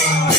Thank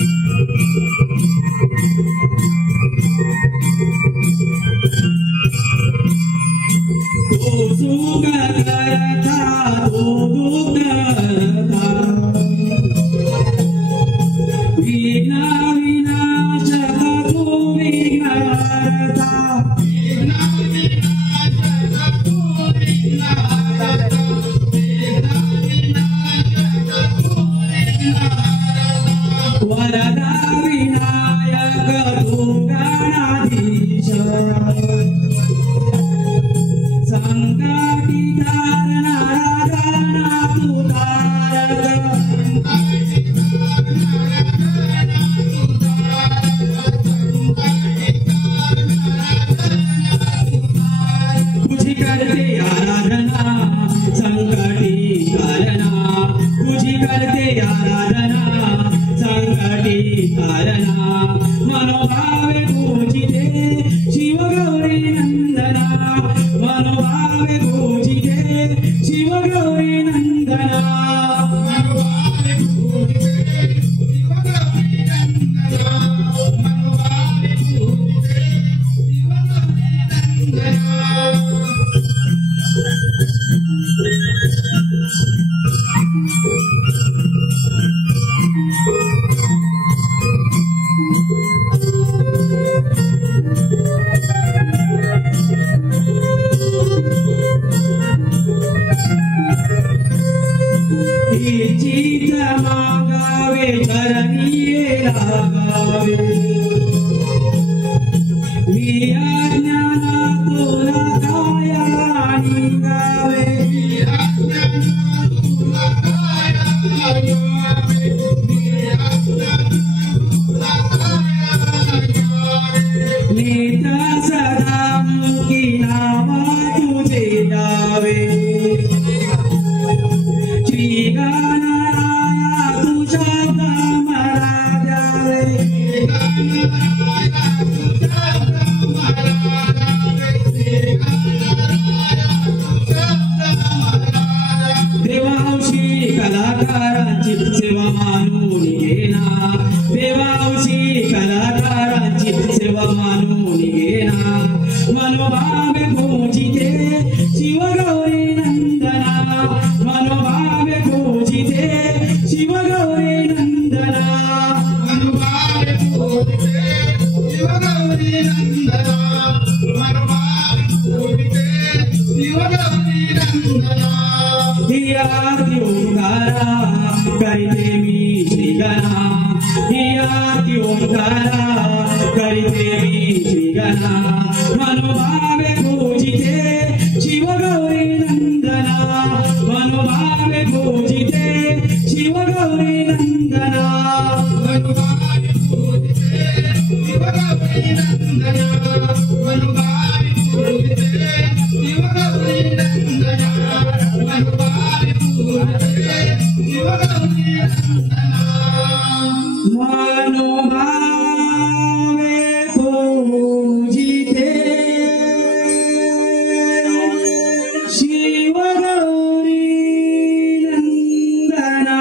you. विघ्न विनाशक तू विघ्नहर्ता वरदा विनायक तू गणाधीश संकटी तारणारा तू तारक तुझी करते आराधना संकटी तारणा तुझी करते आराधना संकटी तारणा मनोभावे पूजिते शिव गौरी नंदना मनोभावे पूजिते शिव गौरी नंदना मनोभावे पूजिते शिव गौरी नंदना मनोभावे पूजिते शिव गौरी जीत मागावे चरणी लागावे ज्ञाना तुला काया गावे नेता सदा मुखी नावा तुझे दावे श्रीगानारा तुझा मला द्यावे देवांशी कलाकारांची सेवा मानून घेना देवांशी कलाकारांची सेवा मानून घेना मनोभावे पूजिते शिव गौरी नंदना मनोभावे पूजिते शिव गौरी नंदना मनोभावे पूजिते शिव गौरी नंदना मनोभावे पूजिते शिव गौरी नंदना ही आरती ओंकारा करिते मी श्रीगणा ही आरती ओंकारा करिते मी श्रीगणा मनोभावे पूजिते शिव गौरी नंदना मनोभावे पूजिते शिव गौरी नंदना मनोभावे पूजिते शिव गौरी नंदना मनोभावे पूजिते शिव गौरी नंदना मनोभावे पूजिते शिव गौरी नंदना मनोभावे पूजिते शिव गौरी नंदना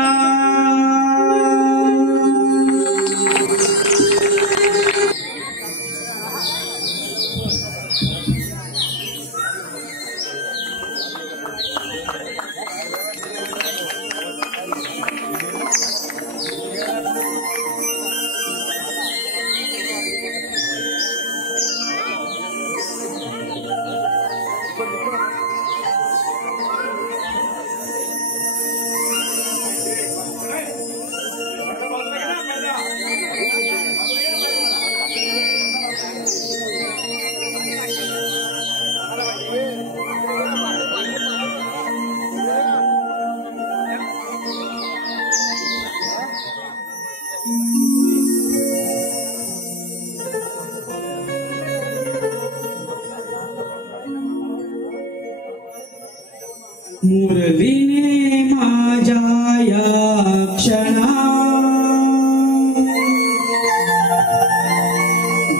मुरलीने माझ्या या क्षणा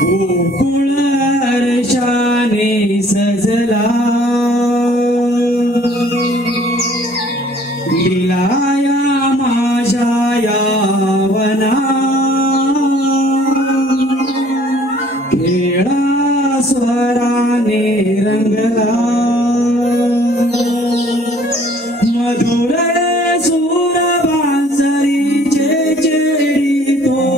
गोकुळ हर्षाने सजला लीलाया माझ्या या वना खेळा स्वराने रंगला मधुर सूर बांसरीचे चेडी तो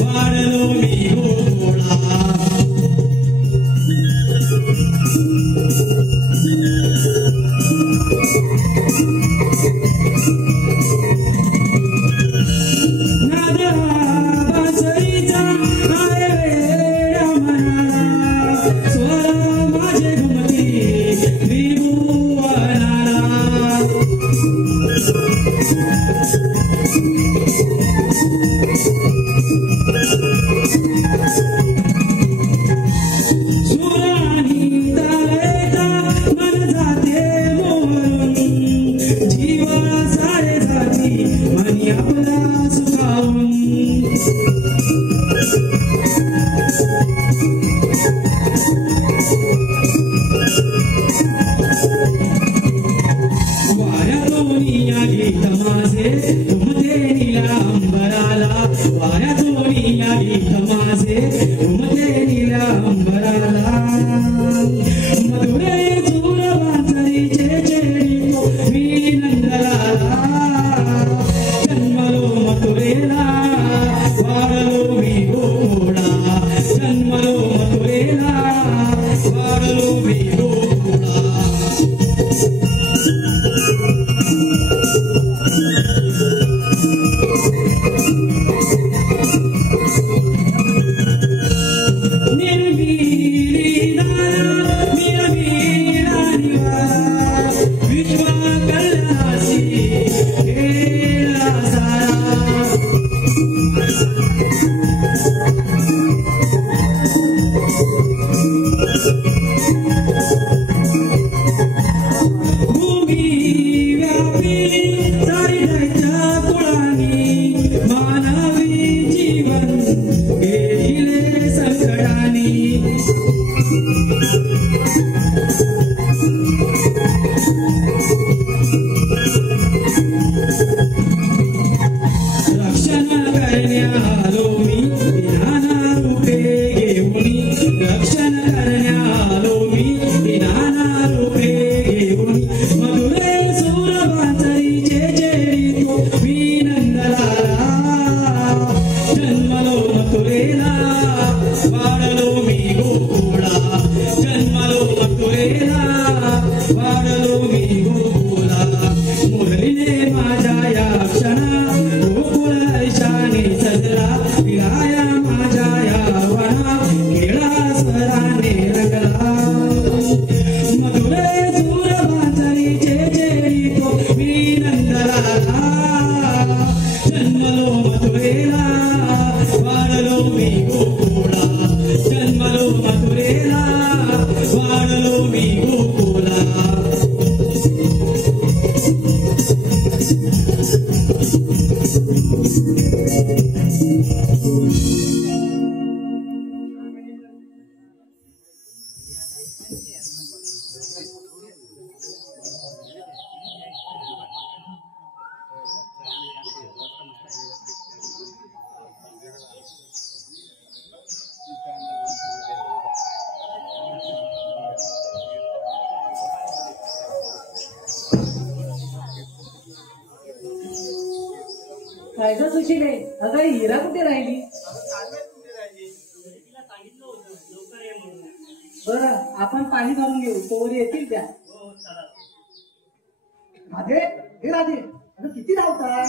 वाढलो मी गोकुळा काय ग सुशीले, अगं हिरा कुठे राहिली? बरं आपण पाणी भरून घेऊ, तोवर येतील त्या. राधे, हे राधे, अगं किती धावताय?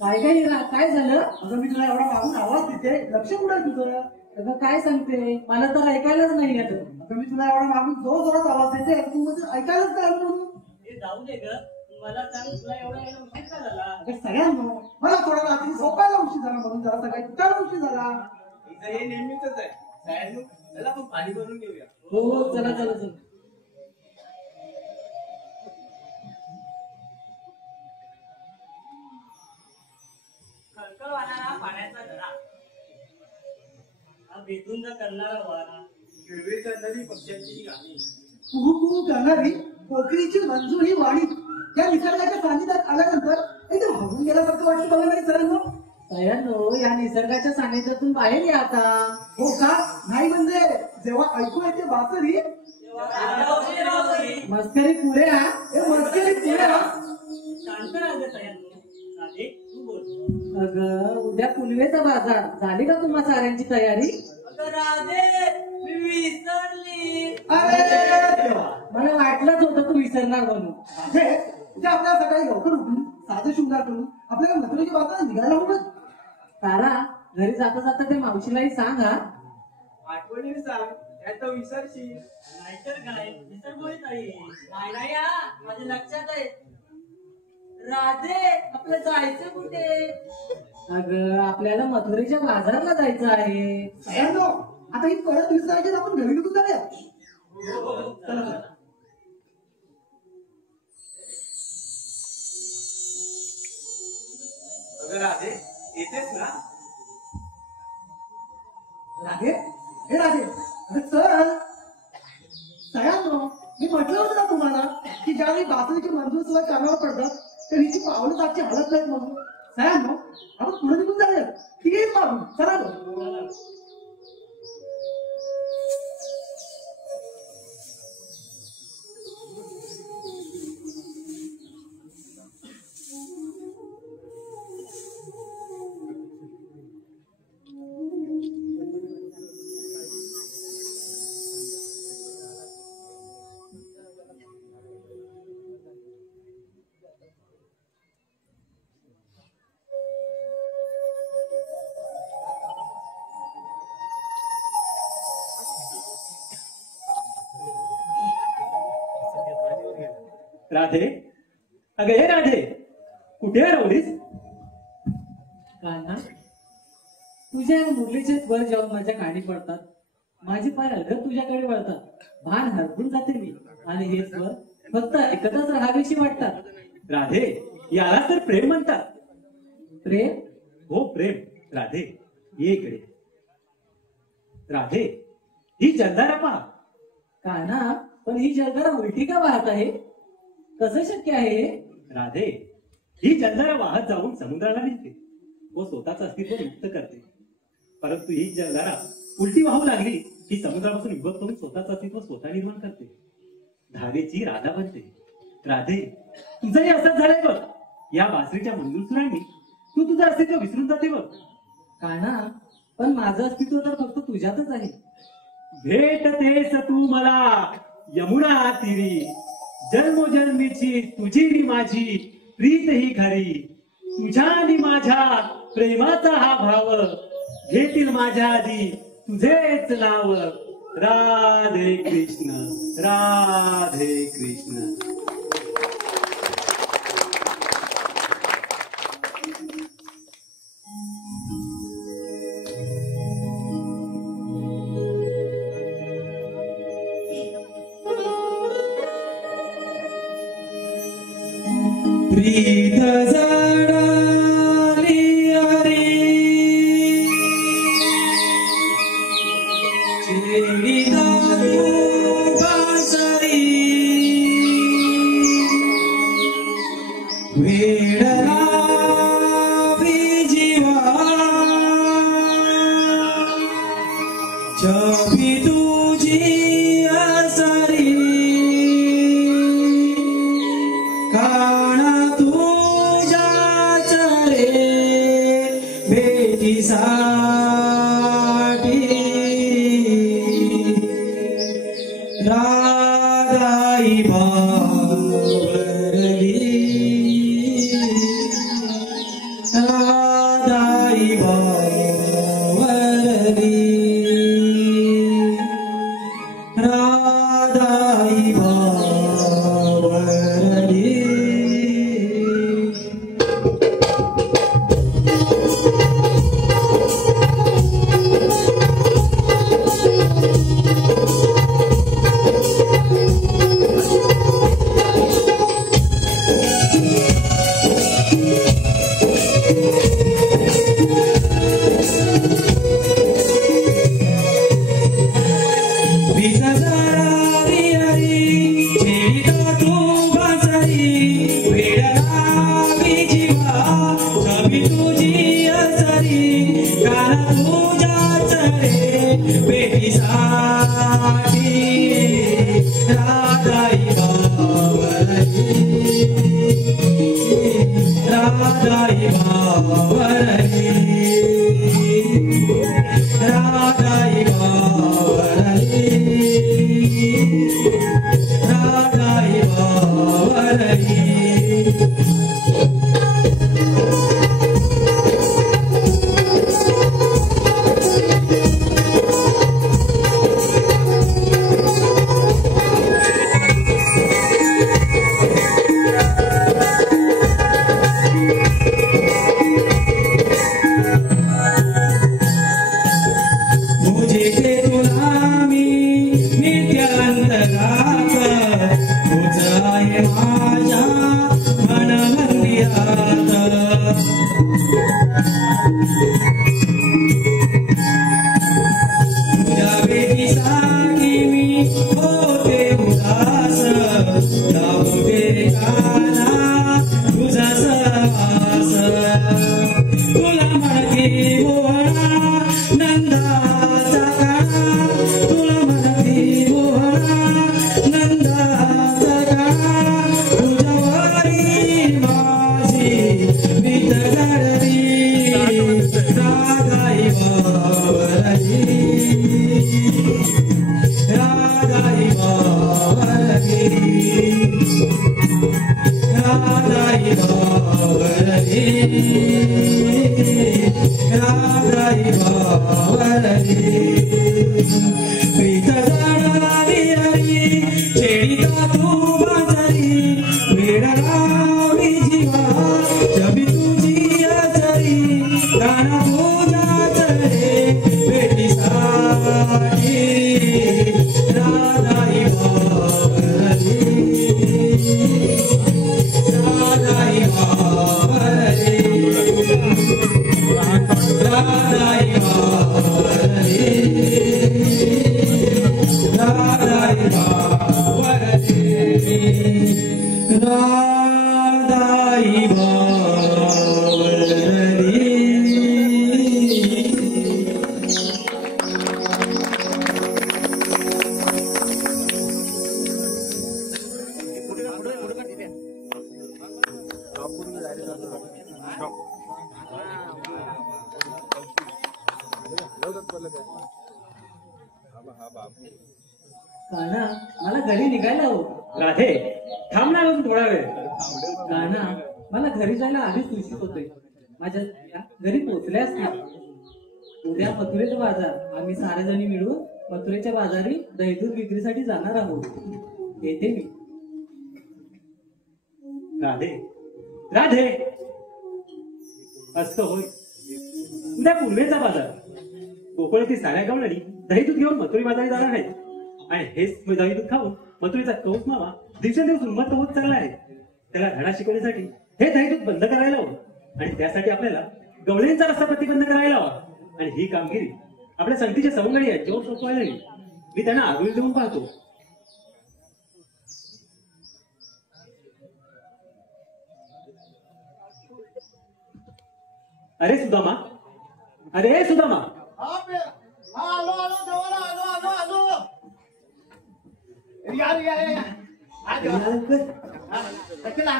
काय काय हिरा, काय झालं? अगं मी तुला एवढा मागून आवाज देते, लक्ष कुठं आहे तुझं? अगं काय सांगते, मला तर ऐकायलाच नाही येत. अगं मी तुला एवढा मागून जोरात आवाज देते, तू म्हणजे ऐकायलाच काय म्हणून? हे जाऊ दे ग, मला सांग तुला एवढा यायला उशीर का झाला? अगं सगळ्यांना मला थोडा रात्री झोपायला उशीर झाला म्हणून जरा सकाळी उठायला उशीर झाला. हे नेहमीच आहे साहेब, त्याला आपण पाणी भरून घेऊया. हो हो, चला चला चला. खळखळ वाहणारा पाण्याचा झरा, हा बेधुंद करणारा वारा, हिरवे करणारी पक्ष्यांची गाणी, कुहू कुहू करणारी कोकिळीची मंजूर ही वाणी या निसर्गाच्या सानिध्यात आल्यानंतर एकदम हरून गेल्यासारखं वाटतं बघा नाही सरांनो. सयांनो, या निसर्गाच्या सानिध्यातून बाहेर या आता. हो का? नाही म्हणजे जेव्हा ऐकू येते बासरी, मस्करी पुढे हा. हे मस्करी पुढे हा. शांत राहा सगळ्यांनो. राधे तू बोल. अगं उद्या पुनवेचा बाजार झाली का तुम्हा साऱ्यांची तयारी? अगं राधे मी विसरली. अरे देवा. मला वाटलंच होतं तू विसरणार म्हणून. ते आपल्याला सकाळी लवकर उठून साधे शृंगार करून आपल्याला मथुरेची बाजार निघायला हवं. तारा घरी जाता जाता ते मावशीलाही सांग हा. आठवणीने सांग, यात विसरशील. नाहीतर काय विसरबोळीच आहे. नाही नाही हा, माझ्या लक्षात आहे. राधे आपलं जायचं कुठे? अगं आपल्याला मथुरेच्या बाजारला जायचं आहे. सगळ्यांनो आता ही परत विसरायची आपण घरी निघून जाऊया. चला चला. अगं राधे येतेस ना? राधे हे राधे अरे चल. सगळ्यांनो मी म्हटलं होतं ना तुम्हाला की ज्यावेळी बासरीची मंजूर सुद्धा कानावर पडतात तर हिची पावलं जागची हालत नाहीत म्हणून. सगळ्यांनो आपण पुढे निघून जाऊया. ठीक आहे मागून चला गं. राधे अगं हे राधे कुठे हरवलीस? कान्हा तुझ्या मुरलीचे स्वर जेव्हा माझ्या कानी पडतात माझे पाय अलगद तुझ्याकडे वळतात. भान हरपून जाते मी आणि हे स्वर फक्त ऐकतच राहावीशी वाटतात. राधे याला तर प्रेम म्हणतात. प्रेम? हो प्रेम. राधे ये इकडे. राधे ही जलधारा पहा. कान्हा पण ही जलधारा उलटी का वाहत आहे? कसं शक्य आहे? राधे ही जलधारा वाहत जाऊन समुद्राला मिळते व स्वतःच अस्तित्व मुक्त करते. परंतु ही जलधारा उलटी वाहू लागली की समुद्रापासून विभक्त होऊन स्वतःच अस्तित्व स्वतः निर्माण करते. धारेची राधा बनते. राधे तुझंही असंच झालंय बघ. या बासरीच्या मंजूर सुरांनी तू तुझं अस्तित्व विसरून जाते बघ. कान्हा पण माझं अस्तित्व तर फक्त तुझ्यातच आहे. भेटतेस तू मला यमुना तीरी. जन्मोजन्मीची तुझी नि माझी प्रीत ही खरी. तुझ्या आणि माझ्या प्रेमाचा हा भाव. घेतील माझ्या आधी तुझेच नाव. राधे कृष्ण राधे कृष्ण. प्रीत जडाली हरी चेडिता तू बासरी. वेड लावी जीवा छबी तुझी असरी. काना तुझ्याच रे भेटीसाठी राधाई भावरली. राधाई भावरली. राधाई भावरली. Radha नंदाचा काळा तुला म्हणती मोहना नंदाचा काळा तुझ्यावरी माझी भीत जडली राधाई बावरली राधाई बावरली राधाई बावरली राधाई बावरली प्रीत जाणारी हरी चेडिता तू बाजारी वेड लावी जीवा जबी तुझी आचरी गाणा तुझ्याच रे भेटीसाठी राधाई बावरली राधाई बावरली राधाई बावरली राधाई बावरली राधाई बावरली कान्हा मला घरी निघायला हो. राधे थांबणार अजून थोडा वेळ. कान्हा मला घरी जायला आधीच उशीर होतोय. माझ्या स्त्रिया घरी पोहोचल्याच नाही. उद्या मथुरेचा बाजार आम्ही सारेजणी मिळून मथुरेच्या बाजारी दहीदूध विक्रीसाठी जाणार आहोत. येते मी. राधे राधे असं होय. उद्या पूर्वेचा बाजार गोकुळातील साऱ्या गवळणी दहीदूध घेऊन मथुरी बाजारी जाणार आहेत आणि हेच दहीदूध खाऊन मथुरेचा कौस मामा दिवसेंदिवस उन्मत्त होत चालला आहे. त्याला धडा शिकवण्यासाठी हे दहीदूध बंद करायला हवं आणि त्यासाठी आपल्याला गवळींचा रस्ता प्रतिबंध करायला हवा आणि ही कामगिरी आपल्या संगतीच्या सवंगडी यांच्यावर सोपवायला हवी. मी त्यांना आगळी देऊन पाहतो. अरे सुदामा, अरे सुदामा, आलो आलो जवळ आलो आलो आलो यार या या कशाला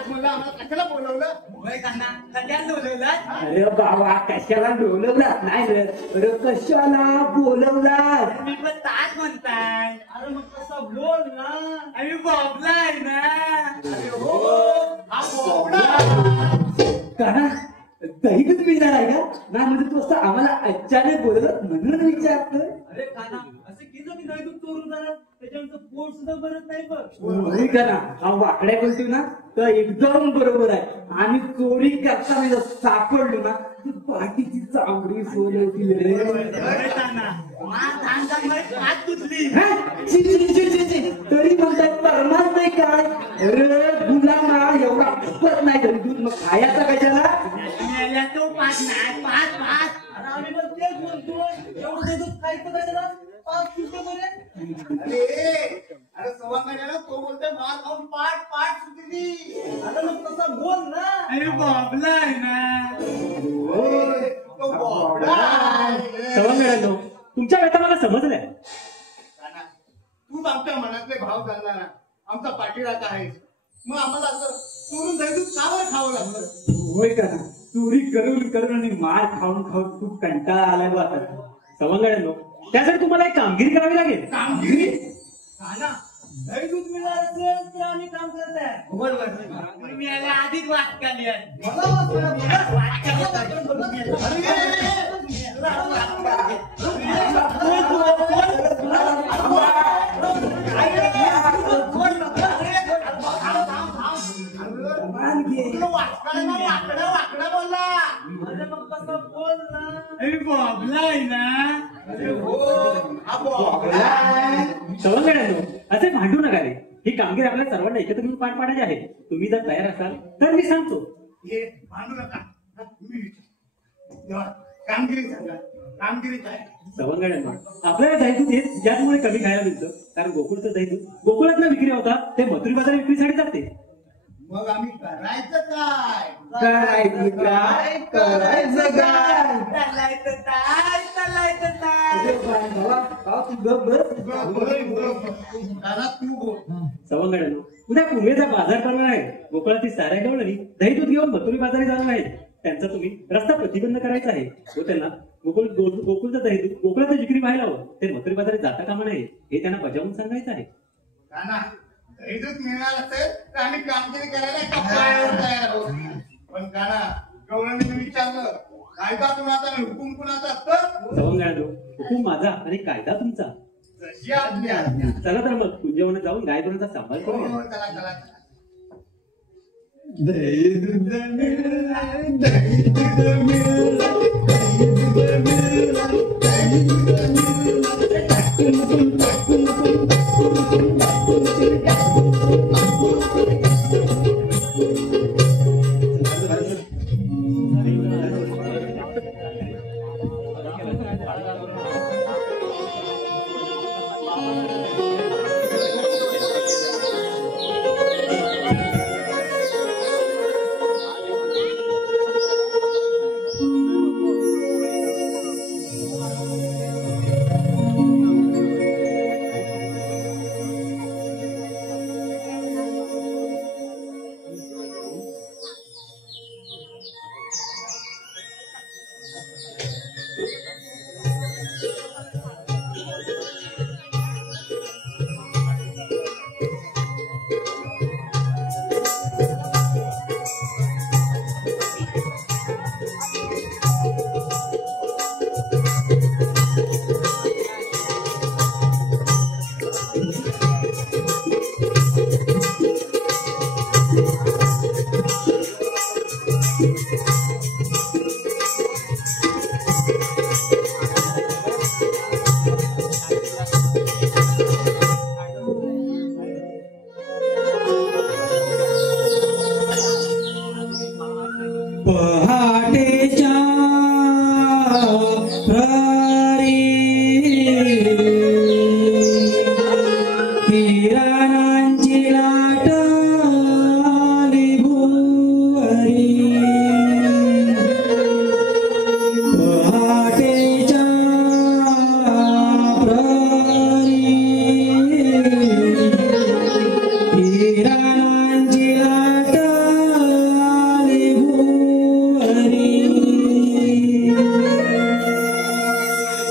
बोलवलं होय कान्हा कल्याण बोलवलं. अरे बाबा कशाला बोलवला नाही रे. अरे कशाला बोलवला मी पण ताज म्हणताय. अरे मग कसं बोल ना. आम्ही बॉबलाय ना. अरे हो हा बोबडा. का दहीदूध मिळणार आहे का ना म्हणजे तू असं आम्हाला अचानक बोलवलं म्हणून विचारतोय. अरे कान्हा असं किती मी दहीदूध चोरून जाणार त्याच्यानंतर पोट सुद्धा भरत नाही बघ. होय का ना हा वाकड्या बोलतोय ना तर एकदम बरोबर आहे. आम्ही चोरी करताना सापडलो ना तर बाकीची चांगली सोडवतील रे. अरे कान्हा मा सांगामुळे हात तुटली. हा? ची, ची, ची, ची, ची. तरी म्हणताय परमाच नाही काय. अरे गुलामा एवढा फुकट नाही दहीदूध मग खायचा कशाला. मेल्या तो पाच नाही पाच पाच. अरे आम्ही पण तेच बोलतो एवढं दहीदूध खायचं काय त्याला 5 रुपये बरे. अरे अरे सवंगड्याला तो बोलतोय मार खाऊन पाठ पाठ सुटली. अरे मग तसं बोल ना. आम्ही बॉबलाय ना. होय, तो बोबडा आहे. सवंगड्यांनो, तुमच्या व्यथा मला समजल्या. कान्हा, तूच आमच्या मनातले भाव जाणणारा आमचा पाठीराखा आहे. मग आम्हाला असं चोरून दहीदूध का बरं खावं लागलं. होय का ना चोरी करून करून आणि मार खाऊन खाऊन खूप कंटाळा आलाय बा आता. सवंगड्यांनो, त्यासाठी तुम्हाला एक कामगिरी करावी लागेल. कामगिरी कान्हा दहीदूध मिळालं असेल तर आम्ही काम करत आहे. बरोबर. मी याला आधीच वाट काढली आहे. मला वाटलं. वाकडा बोलला. अरे मग कसं बोल ना. अरे बॉबलाय ना. अरे हो हा बोबडा आहे. सवंगड्यांनो, असे भांडू नका रे. ही कामगिरी आपल्या सर्वांना एकत्र घेऊन पार पाडायची आहे. तुम्ही जर तयार असाल तर मी सांगतो. हे भांडू नका. मी तेव्हा कामगिरी सांगा. कामगिरी काय. सवंगड्यांनो, आपल्याला दहीदूध हे याचमुळे कमी खायला मिळतं कारण गोकुळचं दहीदूध गोकुळात विक्री होता ते मथुरी बाजार विक्रीसाठी जाते. मग आम्ही करायचं काय. करायचं काय करायचं काय. चालायचं काय चालायचं काय. सवंगड्यानो उद्या पुणेचा बाजार करणार आहे. गोकुळातील साऱ्या गवळणी दही दूध घेऊन मथुरी बाजारी जाणार आहेत. त्यांचा तुम्ही रस्ता प्रतिबंध करायचा आहे व त्यांना गोकुळचं दही दूध गोकुळाचं जिकरी व्हायला हवं. ते मथुरी बाजारी जाता कामा नये हे त्यांना बजावून सांगायचं आहे. दही दूध मिळणार असेल तर आम्ही कामगिरी करायला कपड्यावर तयार आहोत. पण काना गवळणी विचारलं कायदा कुणाचा आणि हुकूम कुणाचा असतं? सवंगड्यानो हुकूम माझा आणि कायदा तुमचा. जशी आपली आज्ञा. चला तर मग कुंजवनात जाऊन गायदोराचा सांभाळ हो, करूया. हो, चला चला चला. दही दूध मिळणार, दही दूध मिळणार, दही दूध मिळणार, दही दूध मिळणार. टाकून टाकून टाकून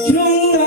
शृंगार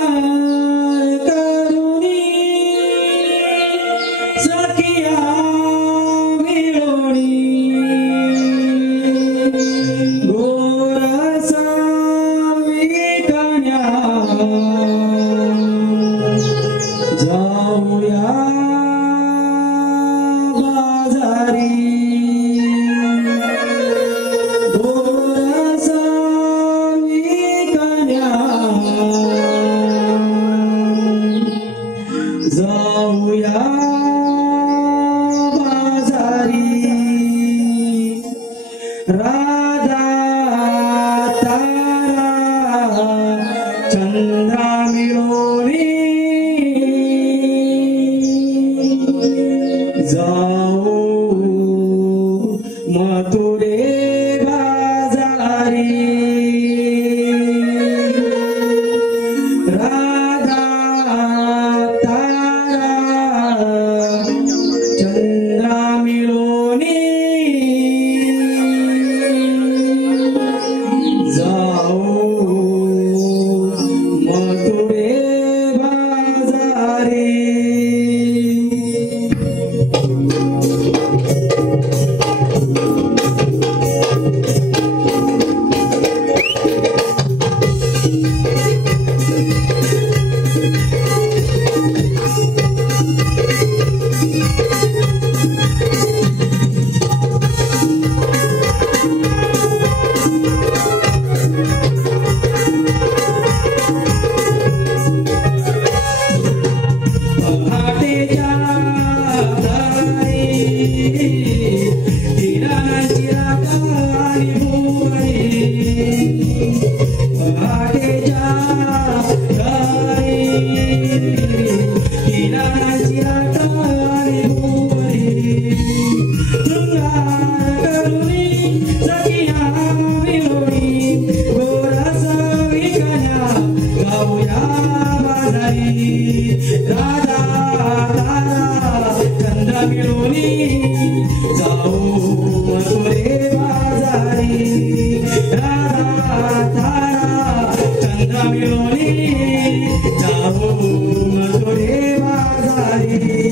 बाजारी राजा तारा चंद्र मिळूनी जाऊ मथुरे बाजारी राजा तारा चंद्र मिळूनी जाऊ मथुरे बाजारी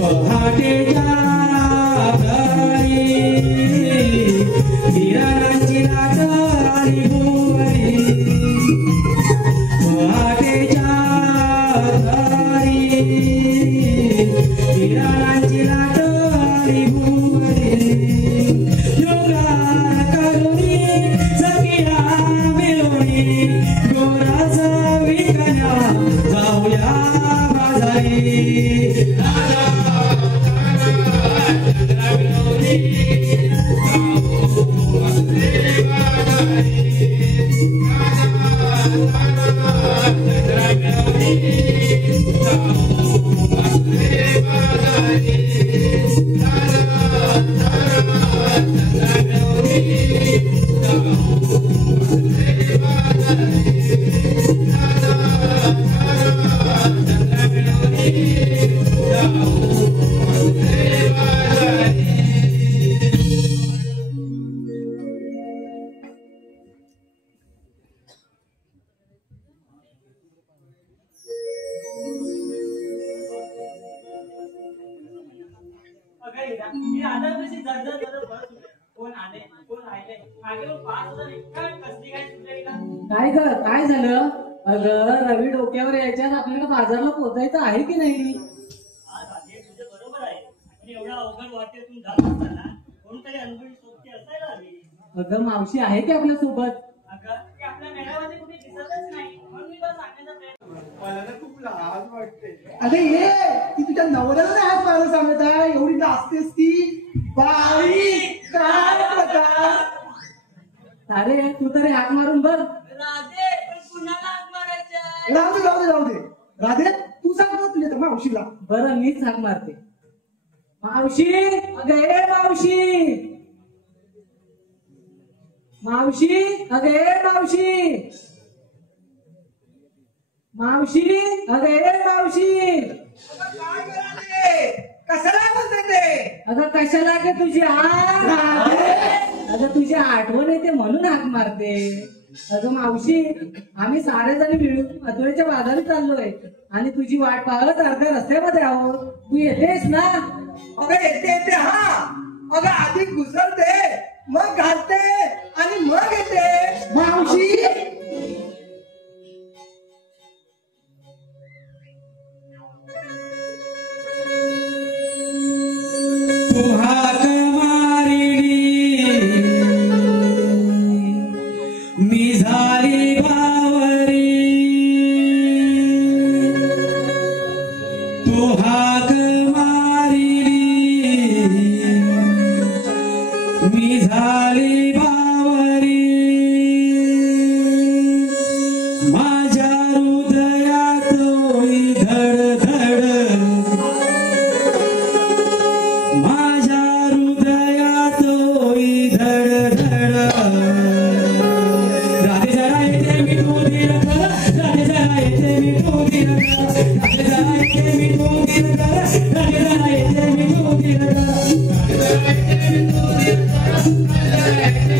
पहाटे ही राधा कशी जड बरं सुटले. कोण आले कोण राहिले मागे 5,000 इतका कसली काय सुटले हिला. काय ग काय झालं? अगं रवी डोक्यावर यायच्यात आपल्याला बाजारला पोहोचायचं आहे की नाही? हा राधे तुझे बरोबर आहे. आणि एवढ्या अवघड वाटेतून जात असताना कोणतरी अनुभवी सोबती असायला हवी. अगं मावशी आहे की आपल्या सोबत? अगं ती आपल्या मेळामध्ये कुठे दिसतच नाही म्हणून मी बस सांगण्याचा प्रयत्न. मला ना खूप लाज वाटते. अरे ये ती तुझ्या नवऱ्याला नाही हात मारायला सांगत आहे. एवढी नाचतेस ती बाई. काय प्रकार? अरे तू तरी हाक मारून बघ. राधे पण कुणाला हात मारायचा? राहू दे राहू दे राहू दे. राधे तू सांग ना तुझ्या मावशीला. बरं मीच हाक मारते. मावशी अगं ए मावशी. मावशी अगं ए मावशी. मावशी अगं ए मावशी. कशाला बोलते ते? अगं कशाला ग तुझी अगं तुझी आठवण येते म्हणून हाक मारते. अगं मावशी आम्ही सारेजण मिळून मथुरेच्या बाजारात चाललोय आणि तुझी वाट पाहत अर्ध्या रस्त्यामध्ये आहोत. तू येतेस ना? अगं येते येते. हा अगं आधी घुसळते मग घालते आणि मग येते. मावशी हाक मारिली मी झाली बावरी. तू हाक मारिली मी झाली बावरी. माझ्या हृदयात होई धडधड. माझ्या हृदयात होई धडधड. राधे जरा येते मी तू धीर कर. राधे जरा येते मी तू धीर कर. राधे जरा येते मी तू धीर कर. राधे जरा येते मी तू धीर कर. राधे जरा येते मी तू धीर कर.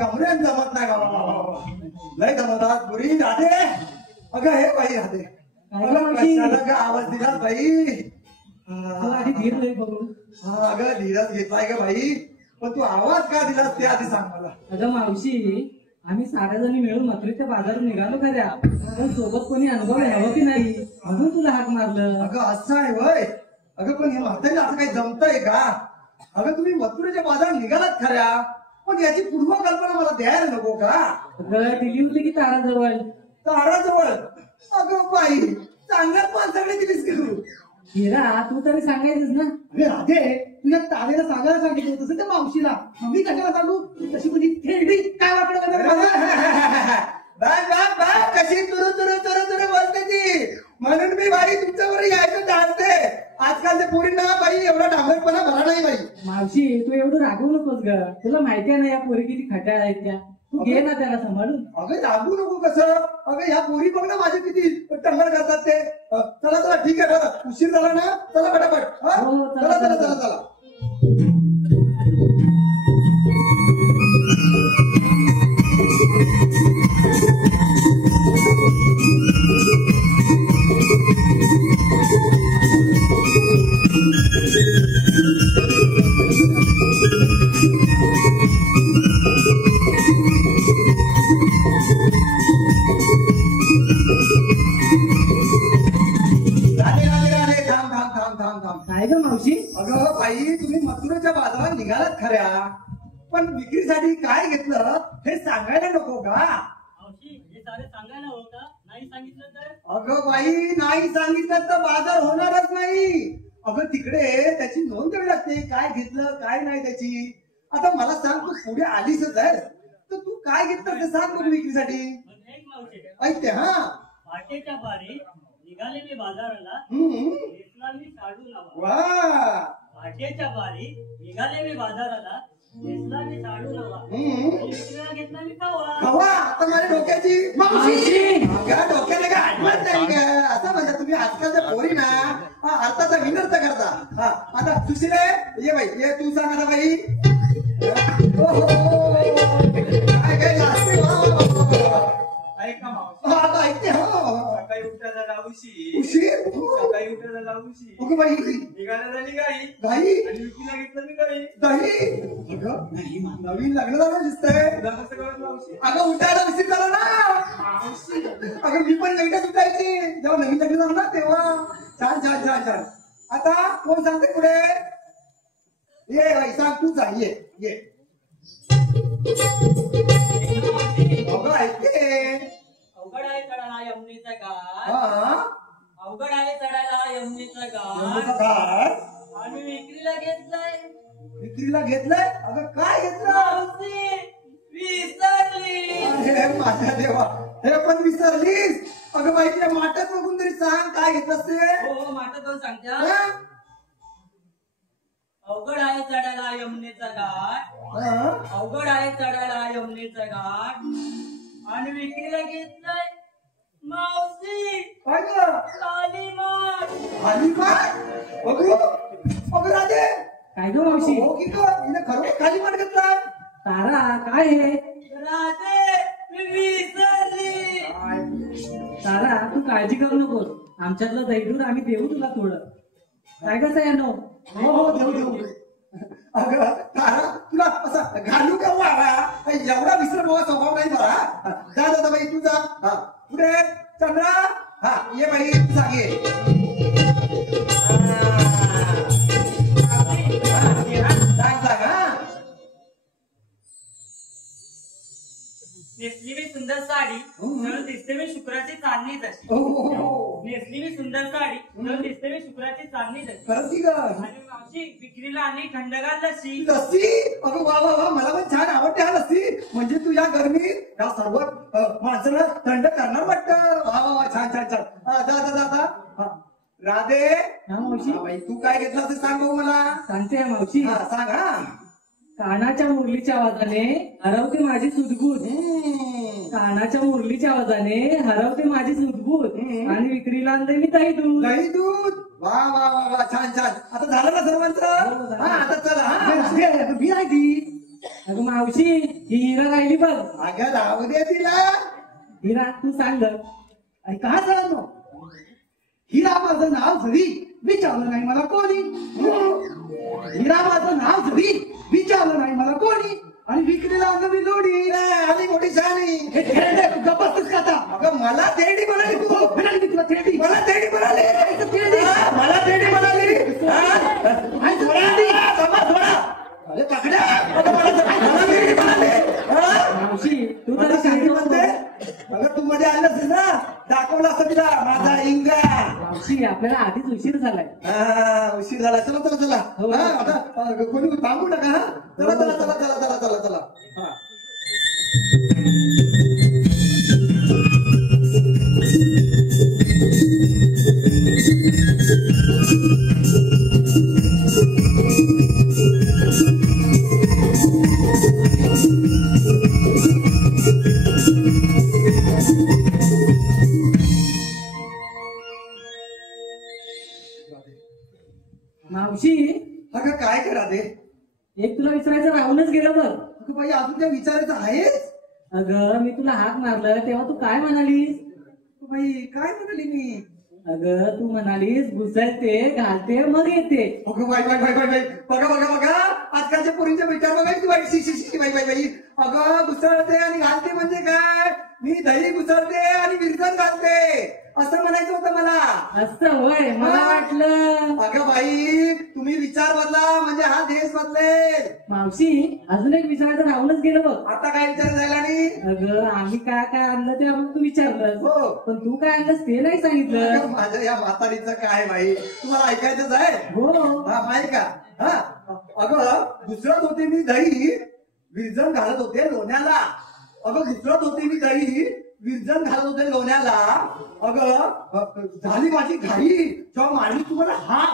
कमरेन जमत नाही बाबा. लय जमतात पुरी राधे. अगं हे बाई राधे. अगं कशाला ग आवाज दिला बाई. तुला आधी धीर लय बघू. हा अगं धीरच घेतलाय ग बाई. पण तू आवाज का दिला ते आधी सांग मला. अगं मावशी, आम्ही साऱ्या जणी मिळून मथुरेच्या बाजारात निघालो खऱ्या, पण सोबत कोणी अनुभव यावं की नाही म्हणून तुला हाक मारलं. अगं असं आहे वय. अगं पण हे म्हातारीला असं काही जमतंय का. अगं तुम्ही मथुरेच्या बाजारात निघालात खऱ्या, पण याची पूर्वकल्पना मला द्यायला नको का. अगं दिली होती की ताराजवळ. ताराजवळ. अगं बाई चांगल्याच माणसाकडे दिलीस की तू. हिरा तू तरी सांगायचीस ना. अरे राधे तुझ्या तारेला सांगायला सांगितलं तसं त्या मावशीला. मी कशाला सांगू. तशी म्हणजे थेरडी काय वाटलं कशी तुरु तुरु तुरु तुरु बोलते ती. म्हणून मी बाई तुमच्यावर यायचं जाणते. आजकालच्या पोरींना बाई एवढा डांबरपणा भरा नाही बाई. मावशी तू एवढं रागवू नकोस ग. तुला माहिती आहे ना या पोरी किती खट्याळ आहेत त्या. तू घे ना त्याला सांभाळून. अगं रागू नको कसं. अगं ह्या पोरी बघ ना माझे किती टंगड करतात ते. चला चला ठीक आहे बरं उशीर झाला ना. चला फटाफट. हो, चला चला, चला चला चला. राधे राधे राधे. थांब थांब थांब थांब थांब. काय ग मावशी. अगं बाई तुम्ही मथुरेच्या बाजारात निघालात खऱ्या, पण विक्रीसाठी काय घेतलं हे सांगायला नको का. मावशी हे सारे सांगायला हवं का. नाही सांगितलं तर. अगं बाई नाही सांगितलं तर बाजार होणारच नाही. अगं तिकडे त्याची नोंद करावी लागते. काय घेतलं काय नाही त्याची. आता मला सांग तू पुढे आलीच आहे तर तू काय घेतलं ते सांग बघ विक्रीसाठी. मग एक मावशी ऐकते हा. वाटेच्या बारी निघाले मी बाजाराला. हम्म. घेतला मी साडू नावा. वा. वाटेच्या बारी निघाले मी बाजाराला. घेतला मी साडू नावा. हम्म. विक्रीला घेतला मी कावा. खवा आता माझ्या डोक्याची मावशी. अगं डोक्याला काय आठवण नाही का. असं म्हणता तुम्ही आजकालच्या पोरी ना अर्थाचा विनर्थ करता. हा आता सुशीले ये बाई ये तू सांग आता बाई. हो, हो, हो. काय काय लागते. वा, वा, वा, वा, वा. ऐका मावशी. हा, आता ऐकते हो. सकाळी उठा झाला उशी. उशीर. सकाळी उठा झाला उशी. अगं बाई निघायला झाली गाई. बाई आणि विकीला घेतलं मी गाई. दही. अगं नवीन लग्न झालं दिसतंय. तुला कसं कळत मावशी. अगं उठायला उशीर झाला ना. अगं मी पण लेटच उठायची जेव्हा नवीन लग्न झालं ना तेव्हा. छान छान छान छान. आता कोण सांगते पुढे. ये बाई सांग तू सांग. ये ये. अगं ऐकते. अवघड आहे चढायला यमुनेचा घाट. हा अवघड आहे चढायला यमुनेचा घाट. काय आणि विक्रीला घेतलाय. विक्रीला घेतलंय. अगं काय घेतलं. मावशी विसरली. अरे माझ्या देवा हे पण विसरलीस. अगं बाई तिला माठात बघून तरी सांग काय घेतलंस ते. हो माटा दोन सांगते हा. हा? अवघड आहे चढायला यमुनेचा घाट. हा? अवघड आहे चढायला यमुनेचा घाट. आणि विक्रीला घेतलाय मावशी काय गं? कालीमाठ. आली काय. अगं राधे. काय ग मावशी. हो की गं हिने खरोखर खाली मान घेतला. तारा काय आहे. राधे मी विसरली. तारा तू काळजी करू नकोस. आमच्यातलं दैदूर आम्ही देऊ तुला थोडं. काय कसं आहे नो. हो हो देऊ देऊ. अगं तारा तुला असा घालू का वारा. एवढा विसर बाबा स्वभाव नाही मला. जा दादा बाई तू जा. हा पुढे चंद्रा. हा ये बाई तू सांग ये. सांग सांग हा. नेसली मी सुंदर साडी जणू दिसते मी शुक्राची चांदणी तशी. हो, हो, हो. नेसली मी सुंदर साडी जणू दिसते मी शुक्राची चांदणी तशी. खरंच की गं. आणि मावशी विक्रीला आणि थंडगार लस्सी. लस्सी. अगं वा वा वा मला पण छान आवडते हा लस्सी. म्हणजे तू या गरमीत या सर्व माणसाला थंड करणार वाटतं. वा वा वा छान छान छान. हा, जा जा जा जा. हा. राधे. हा मावशी. हा, बाई तू काय घेतलं ते सांग बघू मला. सांगते आहे मावशी. हा सांग हा. कानाच्या मुरलीच्या आवाजाने हरवते माझी सुदबूद. कानाच्या मुरलीच्या आवाजाने हरवते माझी सुदबूद. आणि विक्रीला आणते मी दही दूध. दही दूध. वा वा वा वा छान छान. आता झालं ना सर्वांचं. हो, झालं. हा आता चला. हा मी आहे ती. अगं मावशी ही हिरा राहिली बघ. अगं राहू दे तिला. हिरा तू सांग ग. आणि का सांगतो हिरा माझं नाव जरी विचारलं नाही मला कोणी. हिरा माझं नाव जरी विचारलं नाही मला कोणी. आणि विक्रीला आणलं मी जोडी आली मोठी झाली. गप्पच का आता. अगं मला तेरडी म्हणाली तू. म्हणाली मी तुला तेरडी. मला तेरडी म्हणाली. मला तेरडी म्हणाली. अरे पकड्या. मला तेरडी म्हणाली. मावशी तू मला तरी तेरडी सांग. म्हणते. अगं तू मध्ये आलंस ना दाखवला असं तिला माझा इंगा. मावशी आपल्याला आधीच उशीर झालाय. उशीर झाला. चला चला चला. हा आता कोणी थांबू नका. हा चला चला चला चला चला चला चला. हा मावशी अगं काय करा ते. एक तुला विचारायचं राहूनच गेलं बघ. अगं बाई अजून त्या विचारायचं आहेच. अगं मी तुला हाक मारलं तेव्हा तू काय म्हणालीस. बाई काय म्हणाली मी. अगं तू म्हणालीस घुसळते घालते मग येते. अगं बाई बाई बाई बाई बाई बघा बघा बघा आजकालच्या पोरींच्या विचार बघायची बाई. शी शी शी बाई बाई बाई. अगं घुसळते आणि घालते म्हणजे काय. मी दही घुसळते आणि विरजण घालते असं म्हणायचं होतं मला. असं होय मला वाटलं. अगं बाई तुम्ही विचार बदला म्हणजे हा देश बदलेल. मावशी अजून एक विचारायचं राहूनच गेलं बघ. आता काय विचार झाला नाही. अगं आम्ही काय काय आणलं ते आम्हाला तू विचारलं. हो पण तू काय आणलंस ते नाही सांगितलं. अगं, माझ्या या म्हातारीचं काय बाई तुम्हाला ऐकायचंच आहे. हो हा माहिती का. हा अगं घुसळत होते मी दही विरजण घालत होते लोण्याला. अगं घुसळत होते मी दही विरजण घालत होते लोण्याला. अगं झाली माझी घाई जेव्हा मारली तुम्हाला हा.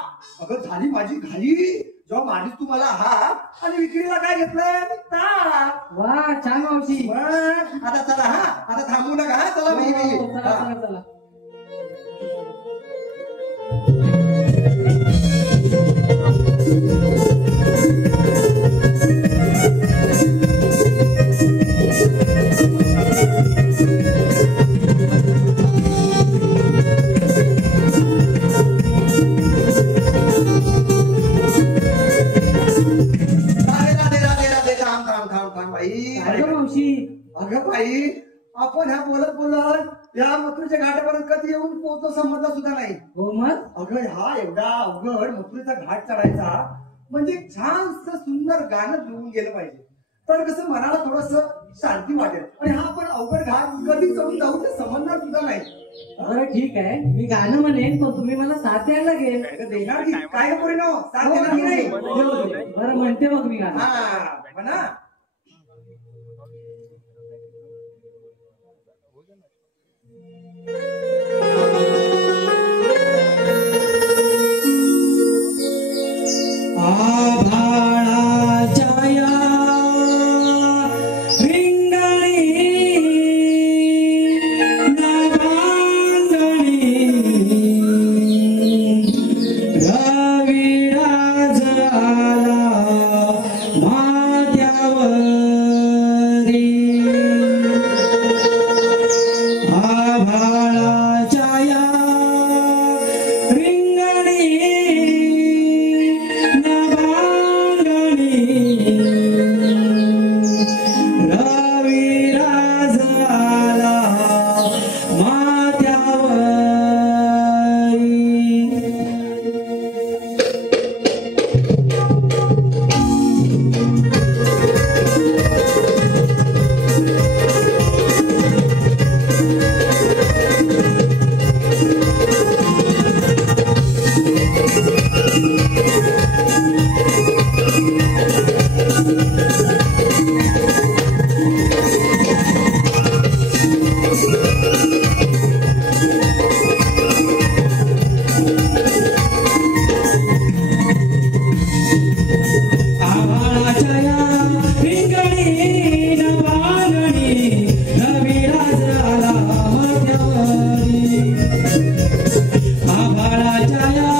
अगं झाली माझी घाई जेव्हा मारली तुम्हाला हा. आणि विक्रीला काय घेतलंय ताक. वा छान मावशी. मग आता चला. हा आता थांबू नका. हा चला मी हो, चला हा. चला चला. अगं बाई आपण ह्या बोलत बोलत या मथुरेच्या घाटापर्यंत कधी येऊन पोहोचतो समजला सुद्धा नाही. हो मग. अगं हा एवढा अवघड मथुरेचा घाट चढायचा म्हणजे छानस सुंदर गाणं लिहून गेलं पाहिजे. तर कसं मनाला थोडस शांती वाटेल. आणि हा पण अवघड घाट कधी चढून जाऊ ते समजणार सुद्धा नाही. बरं ठीक आहे मी गाणं म्हणेन पण तुम्ही मला साथ द्यायला लागेल. देणार की काय पोरीनो साथ देणार की नाही. बरं म्हणते मग मी गाणं. हा म्हणा. आभाळाच्या या रिंगणी नभांगणी रविराज आला माथ्यावरी. आभाळाच्या या रिंगणी रविराज आला माथ्यावरी. आभाळाच्या या रिंगणी नभांगणी रविराज आला माथ्यावरी. आभाळाच्या या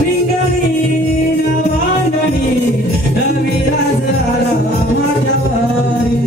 रिंगणी नभांगणी रविराज आला माथ्यावरी.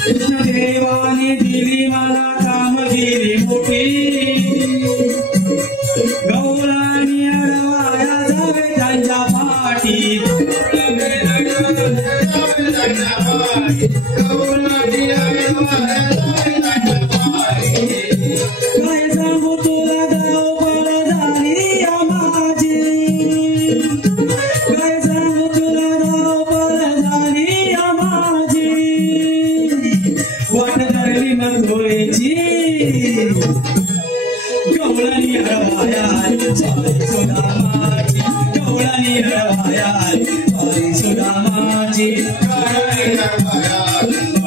देवाने दिली मला कामगिरी मोठी गौराणी अडवाया जावे त्यांच्या पाठी काय सांगू तुला धावपळ झाली माझी काय सांगू तुला धावपळ झाली माझी वाट धरली मथुरेची गवळणी हळवाया चाली सुदामाची गवळणी हळवाया चाली सुदामाची गवळणी हळवाया चाली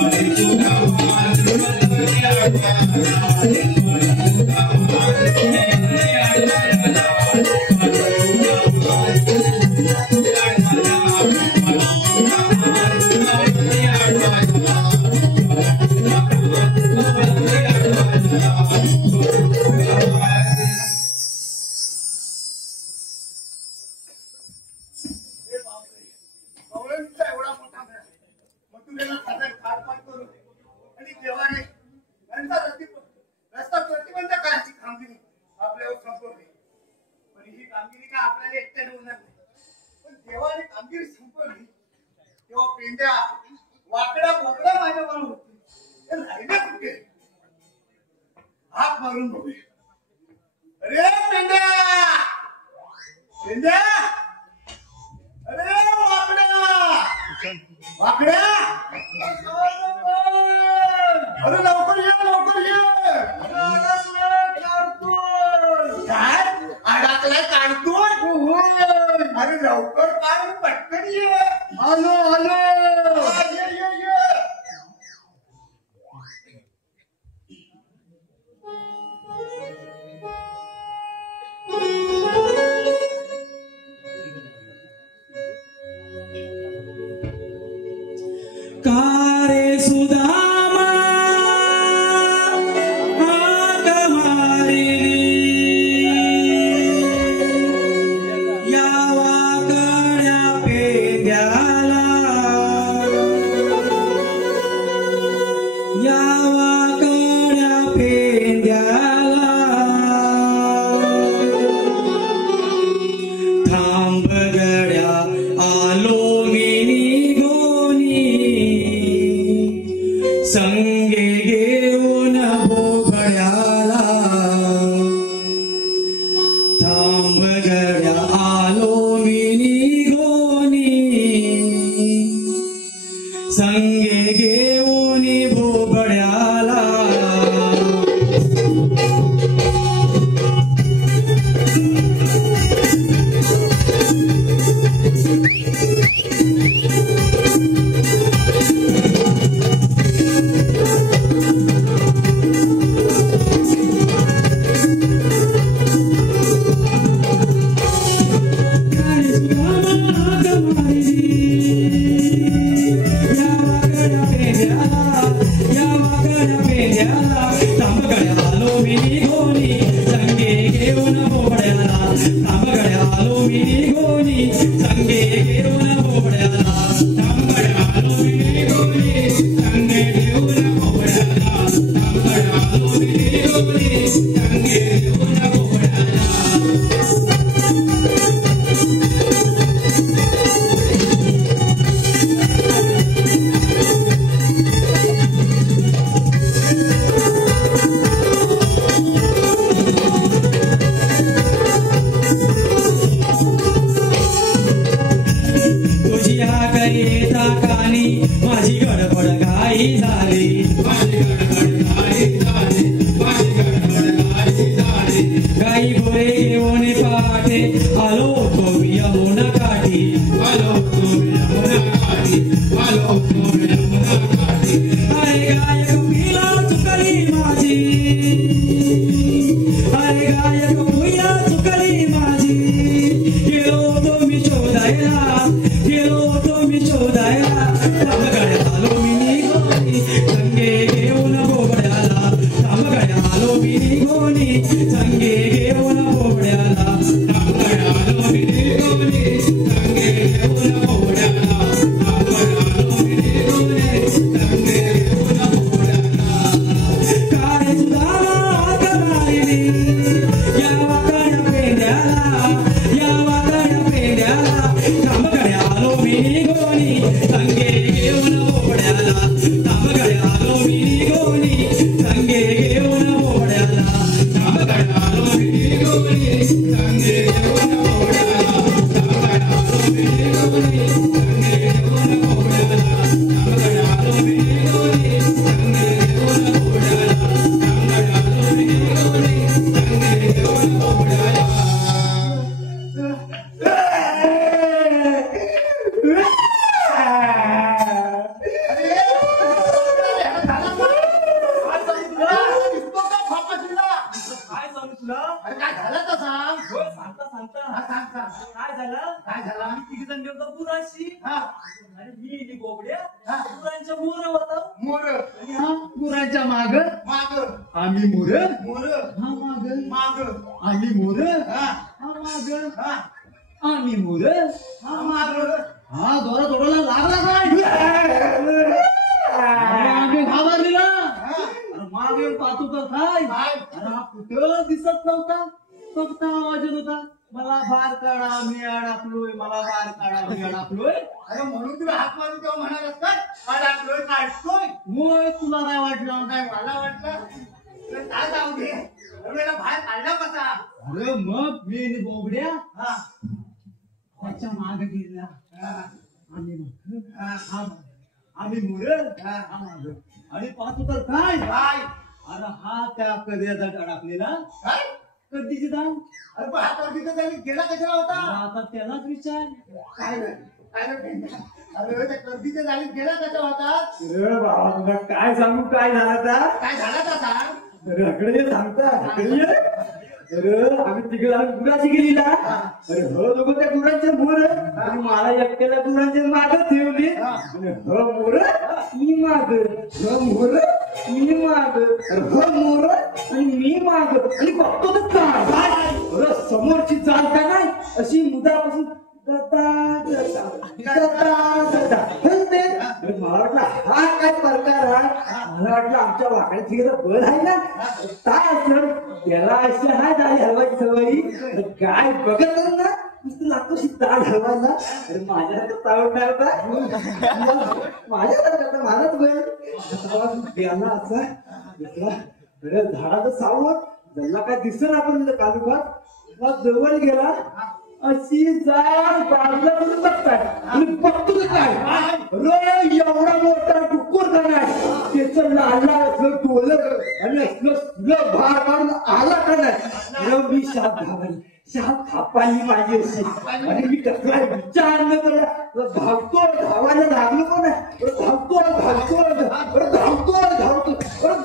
गवळणीचा एवढा मोठा मथुरेला खाटपाट करून आणि देवाने त्यांचा रस्ता प्रतिबंध करायची कामगिरी आपल्यावर संपवली. पण ही कामगिरी काय आपल्याला एकट्याने होणार नाही. पण देवाने कामगिरी संपवली तेव्हा पेंड्या वाकड्या बोकड्या माझ्या मनावर होती. राहिल्या कुठे? हात मारून बघूया. अरे पेंड्या पेंड्या, अरे वाकड्या वाकड्या, अरे लवकर ये लवकर ये. काय अडकलाय काढतोय? अरे लवकर काढ पटकन ये. आलो आलो. ये ये ये. कारे सुदामा हाक मारिली या वाकड्या पेंड्याला, या वाकड्या पेंड्याला. थांब गड्या आलो मी निघोनी, संगे घेऊन बोघड्याला. थांब गड्या आलो मी निघोनी, संगे घेऊन बोघड्याला. माझी गडबड घाई झाली, माझी गडबड घाई झाली, माझी गडबड घाई झाली. गाई गोरे घेऊन पाठे आलो तो यमुना काठी, आलो तो यमुना काठी, आलो तो यमुना काठी. अरे गाय कुठीला चुकली माझी, अरे गाय कुठीला चुकली माझी. गेलो तो मी शोधायला, गेलो तो मी शोधायला. आलो मी निघोनी, संगे घेऊन बोबड्याला. थांबगड्या आलो मी निघोनी, संगे घेऊन बोबड्याला. थांबगड्या आलो मी निघोनी, संगे घेऊन बोबड्याला. थांबगड्या आलो मी निघोनी, संगे घेऊन बोबड्याला. काय सुदामा हाक मारिली या वाकड्या पेंड्याला, या वाकड्या पेंड्याला. थांबगड्या आलो मी निघोनी, संगे घेऊन बोबड्याला. थांबगड्या आलो मी निघोनी, संगे घेऊन बोबड्याला. थांबगड्या आलो मी निघोनी, संगे घेऊन बोबड्याला. थांबगड्या आलो मी निघोनी, संगे घेऊन बोबड्याला. थांबगड्या आलो मी निघोनी, संगे घेऊन बोबड्याला. थांबगड्या आलो मी निघोनी, संगे घेऊन बोबड्याला. काय झालं तर सांग. सांगता सांगता सांग काय झालं? काय झालं? आम्ही तिघी जण गेलो पुराशी. हा आणि मी गोबड्या हा. पुरांच्या मोर होता. मोर आणि हा गुराच्या माग माग आम्ही मोर, मोर हा माग माग आम्ही मोर, हा हा माग हा आम्ही मोर, हा माग. हा जोरा तोडायला लागला काय. मला बाहेर काढा मी अडकलोय, मला बाहेर काढा मी अडकलोय. अरे म्हणून तुला हात मारून तेव्हा म्हणाल का अडकलोय काढतोय. मग तुला काय वाटलं? काय मला वाटलं तुला काय जाऊ दे मला बाहेर काढला कसा. अरे मग मी आणि बोबड्या हा त्याच्या मागे गेला. हा आम्ही हा आम्ही मुलं हा. आणि पाहतो तर काय काय अरे हा त्या कद्याचा अडकलेला काय कधीची दाम. अरे पण हा कर्दीचा जागी गेला कशाला होता. आता त्यालाच विचार. काय नाही काय नाही. अरे त्या कर्दीच्या जागीत गेला कशा होता. अरे बाबा तुला काय सांगू काय झाला आता. काय झाला का सांग. रगडे सांगता रगडे. अरे आम्ही तिकडे गुराची गेली ना. अरे हो लोक त्या गुरांच्या मोर आणि मला एकट्याला गुरांच्या माग ठेवली. आणि हो मोर मी माग, हो मोर मी माग, हो मोर आणि मी माग आणि बघतो तर काय अरे समोरची जाल का नाही अशी मुदापासून मला वाटलं हा काय प्रकार हा. मला वाटलं आमच्या वाकड्या तिकडे बल आहे ना काय असलं त्याला अशी हाय डाळ हलवायची सवयी. काय बघत ना नुसतं लागतो डाळ हलवायला. अरे माझ्यासारखं तावडणार होता माझ्यासारखं मलाच बल गेला असा दिसला. अरे झाडाचं सावत जल्ला काय दिसत आपण कालुकात जवळ गेला अशी जाण बाजूला करून बघताय आणि बघतो काय अरे एवढा मोठा डुक्कर का नाही त्याचं लाला असलं डोलं आणि असलं भार काढून आला का नाही. मी शाप घावली शाप खापाली माझी अशी आणि मी कसला विचार न करा धावतो धावायला लागलो पण धावतो धावतो धावतो धावतो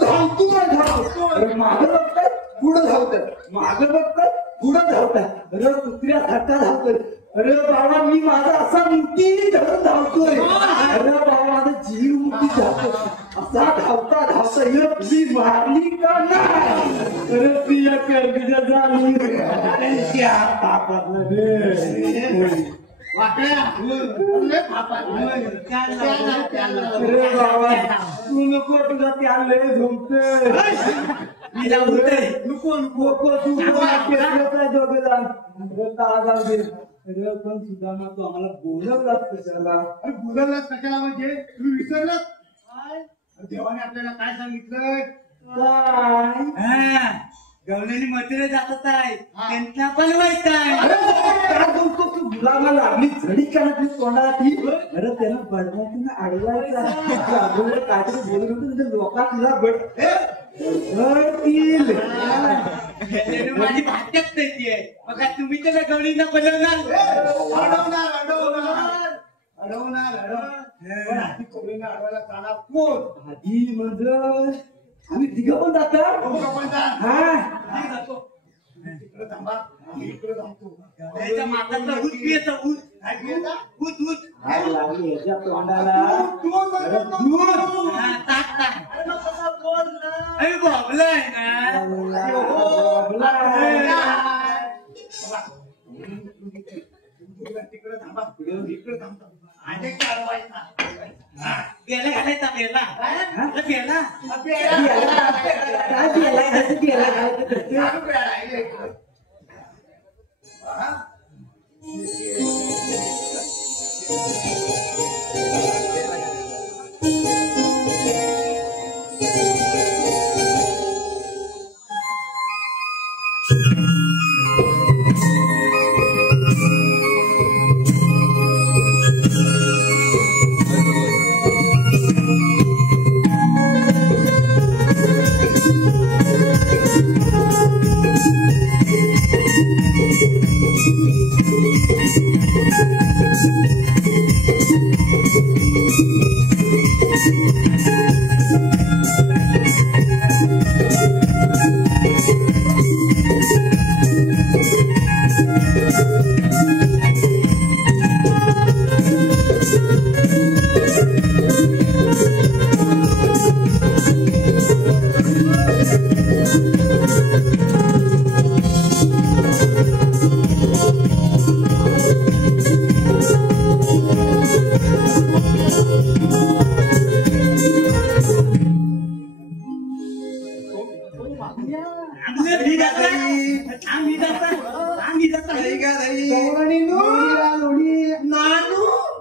धावतो धावतो अरे मागं बघताय पुढं धावतात मागं बघताय पुढं धावताय. अरे कुत्र्या सारखा धावतोय. अरे बाबा मी माझा असा मुठी धरून धावतोय. अरे बाबा माझा जीव मुठी धावतोय असा धावता धावता मी मारली का नाही. अरे प्रिया कर्मीच्या झाली त्या तापातलं रे वाकड्या अरे बाबा तू नको तुझा त्या लय झोपतोय. नको नको तू दोघेला जाऊ दे. अरे पण सुद्धा तू आम्हाला बोलवलाच कशाला. अरे बोलवलाच कशाला म्हणजे तुम्ही विसरलात काय. देवाने आपल्याला काय सांगितलं काय गवलेली मटेरियल जातात आहे त्यांना पण वाईट आहे. अरे काय बोलतो तू गुलामा लागली झडी काढली तोंडाला ती. अरे त्याला बडवायचं अडवायचा काहीतरी बोलत होतं लोकात तुला माझी भात्याच नाही मग तुम्ही त्याला गवळींना बनवणार अडवणार कोण आधी म्हणजे आम्ही तिघं पण जातात. हा तिकडे थांबा इकडे थांबतो. त्याच्या मातातला ऊस पियचा ऊस ऊस ऊस लागली ह्याच्या तोंडाला अरे बाबलाय ना तिकडे थांबा इकडे थांबतो. अनेक अडवायचा गेला घालायचा गेला गेला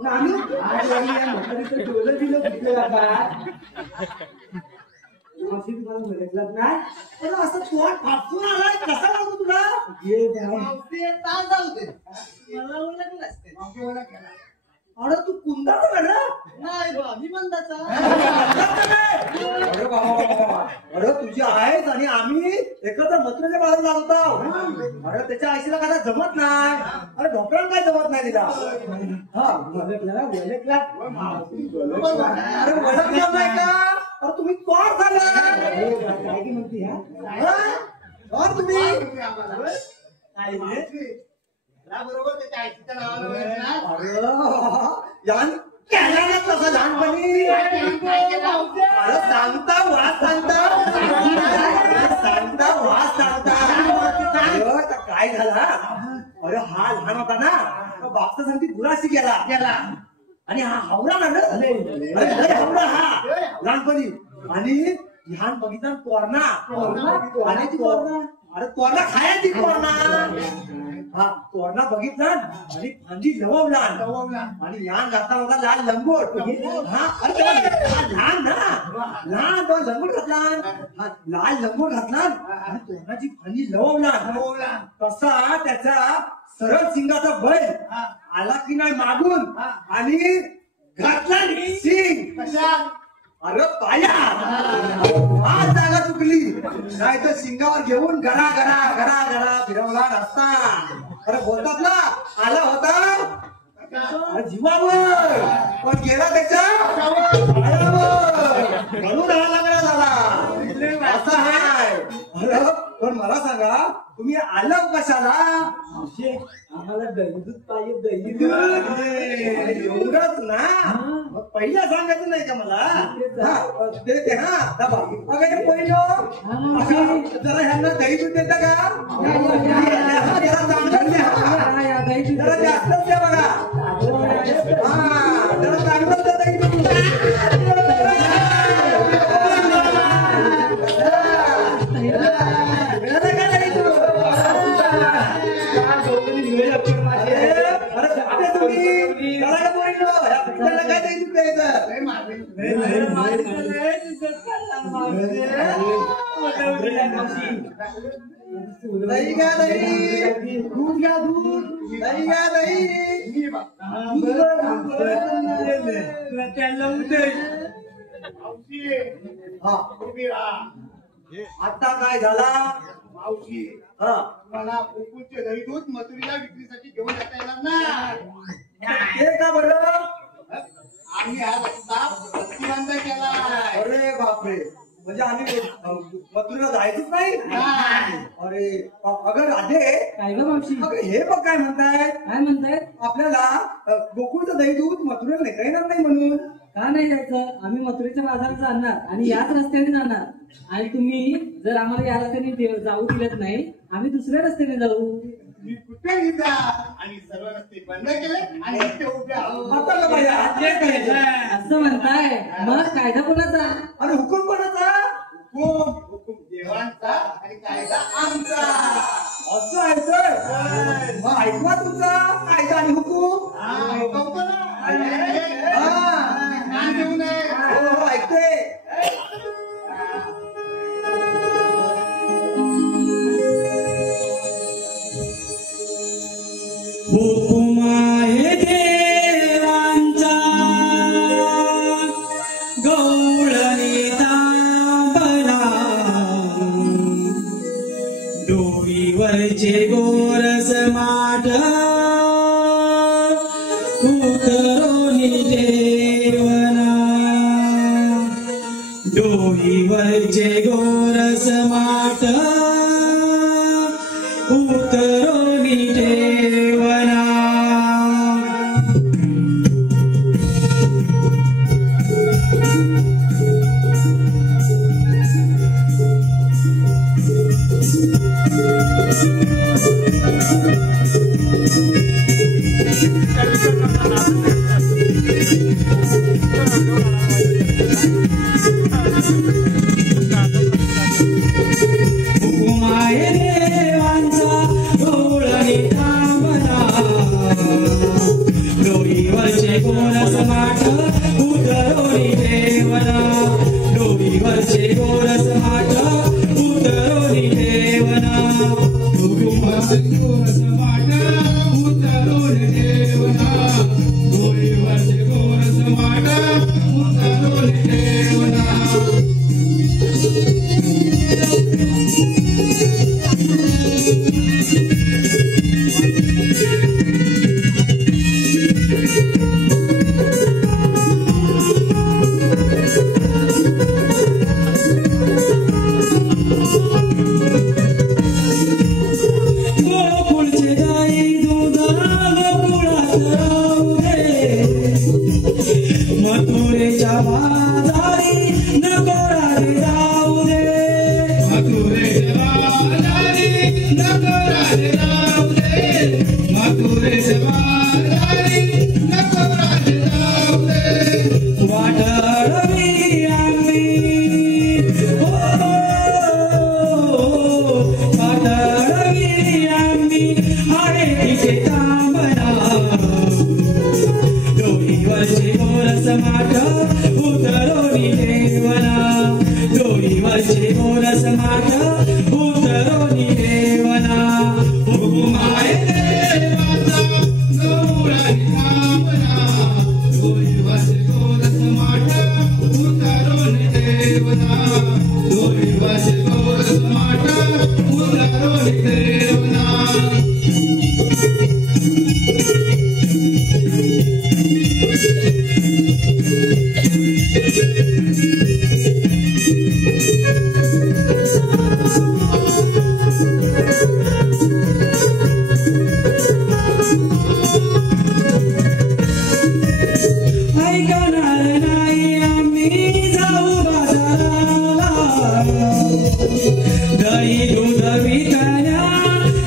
नानू आज वाली या म्हातारीचं डोलं दिलं कुठलं का मावशी तुम्हाला ओळखलात नाही अरे असं तोंड फापसून आलाय कसा लागतो तुला ये बाई. मावशी तास जाऊ दे मला ओळखलं असते मावशी ओळख केला. अरे तू कुंदार म्हणलं नाही बा मी बंदाचा अरे बाबा अरे तुझी आहेच आणि आम्ही एकत्र मथुरेच्या बाहेर जात होतो अरे त्याच्या आईला काय जमत नाही अरे डॉक्टरांना काय जमत नाही तिला हा ओळखला ओळखला अरे ओळखलं नाही का अरे तुम्ही कोण झाला काय की म्हणते हा कोण तुम्ही तुम्ही आम्हाला. मावशी, या बरोबर त्याच्या आईच्या नावानं ओळखणार. अरे यान केला ना तसं लहानपणी अरे सांगता वाद सांगता वाद सांगता अरे तर काय झाला अरे हा लहान होता ना बापचा सांगती गुराशी गेला आणि हा हावरा ना अरे लय हावरा हा लहानपणी आणि लहान बघितला तोरणा आणि ती तोरणा अरे तोरणा खायची तोरणा हा तोरणा बघितला आणि फांदी लववला आणि यान घातला होता लाल लंगोट हा अरे त्याला लहान ना लहान तो लंगोट घातला हा लाल लंगोट घातला आणि तोरणाची फांदी लववला तसा त्याचा सरळ सिंगाचा बैल आला की नाही मागून आणि घातला सिंग अरे पाया हा जागा चुकली नाही तर शिंगावर घेऊन घरा घरा घरा घरा फिरवला रस्ता अरे बोलतात ना आला होता अरे जीवावर पण गेला त्याच्या पायावर म्हणून हा लागला झाला असा हाय अरे पण मला सांगा तुम्ही आलं कशाला आम्हाला दही दूध पाहिजे दही दूध एवढंच ना मग पहिला सांगायचं नाही का मला हा, ते हा दाबा अगं हे पहिलं जरा ह्यांना दही दूध देता का हा, जरा चांगलं द्या. जरा जास्तच द्या बघा हा जरा चांगलं द्या दही दूध मिळालं का दही दूध अरे कुठे तुम्ही करायला बोललो ह्या पिक्चरला काय दही दूध द्यायचं लय मारले. दही घ्या दही दूध घ्या दूध दही घ्या दही मी बा. मावशी हा तुम्ही राहा. आता काय झाला मावशी हा मला गोकुळचे दही दूध मथुरीला विक्रीसाठी घेऊन येता येणार ना. ते का बरं आम्ही हा रस्ता प्रतिबंध केलाय. अरे बापरे म्हणजे आम्ही मथुरीला जायचंच नाही अरे अगं राधे काय ग मावशी अगं हे बघ काय म्हणताय काय म्हणताय आपल्याला गोकुळचं दही दूध मथुरेला नेता येणार नाही म्हणून का नाही जायचं आम्ही मथुरेच्या बाजारात जाणार आणि याच रस्त्याने जाणार आणि तुम्ही जर आम्हाला या रस्त्याने जाऊ दिलेत नाही आम्ही दुसऱ्या रस्त्याने जाऊ मी कुठेही जा आणि सर्व रस्ते बंद केले आणि इथे उभे आहोत. आता का बाया? असं म्हणताय मग कायदा कोणाचा अरे हुकूम कोणाचा हुकूम देवांचा आणि कायदा आमचा. असं आहे तर मग ऐकवा तुमचा कायदा आणि हुकूम ऐकवतो ना? हा. कान देऊ नये. हो ऐकते हुकुम आहे देवांचा गवळणीचा बना डोईवरचे गोरस माठ उतरोनी देवना डोईवरचे गोरस माठ उतरोनी देवना गोरस माठ उतरोनी देवना डोईवरचे गोरस माठ उतरोनी देवना डोईवरचे गोरस माठ उतरोनी देवना डोईवरचे गोरस माठ उतरोनी देवना गोकुळचे गाई दूध गोकुळात राहू दे मथुरेच्या बाजारी नको राधे जाऊ दे मथुरेच्या बाजारी नको राधे जाऊ दे मथुरेच्या बाजारी नको राधे जाऊ दे वाटळवी आम्ही वाटळवी आम्ही आहे तिथे तांबरा डोईवरचे गोरस माठ उतरोनी देवना डोईवरचे गोरस माठ उतरोनी देवना हुकुमाय देवाचा गौराई कामना डोईवरचे गोरस माठ उतरोनी देवना डोईवरचे गोरस माठ उतरोनी देवना ऐकणार नाही आम्ही जाऊ बाजाराला दही दूध विकण्या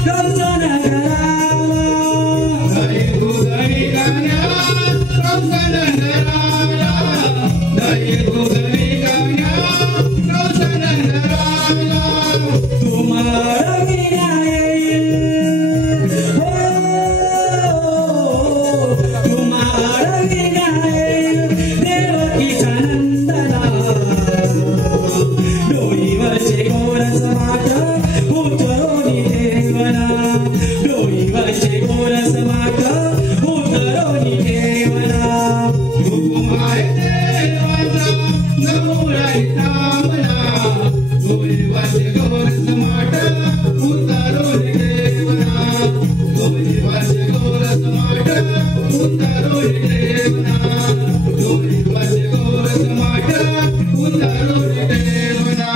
कंसन घराला दही दूध विकण्या कंसन घराला दही दूध विकण्या कंसन घराला तुम्हाला विनायक तुम्हाला विनायक देवकीचा नंदना डोईवरचे गोरस माठ उतरोनी देवना डोईवरचे गोरस माठ उतरोनी देवना हुकुमाय देवाचा गौराई कामना डोईवरचे गोरस माठ उतरोनी देवना डोईवरचे गोरस माठ उतरोनी देवना डोईवरचे गोरस माठ उतरोनी देवना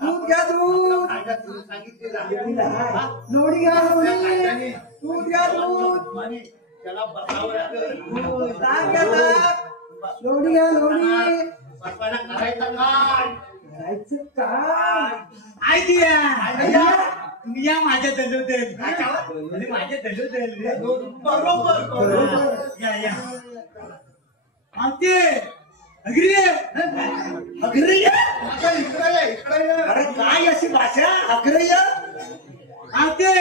दूध घ्या दूध लोणी घ्या लोणी दूध घ्या दूध त्याला बसावं लागेल. ताक घ्या ताक लोणी घ्या लोणी बसवायला करायचं काय? करायचं काय आयडिया तुम्ही या माझ्या दलोदल माझ्या दलोदल बरोबर बरोबर. या या आमचे अग्री अग्रय आता इकडे ये, इकडे ये. अरे काय अशी भाषा अग्रय आमचे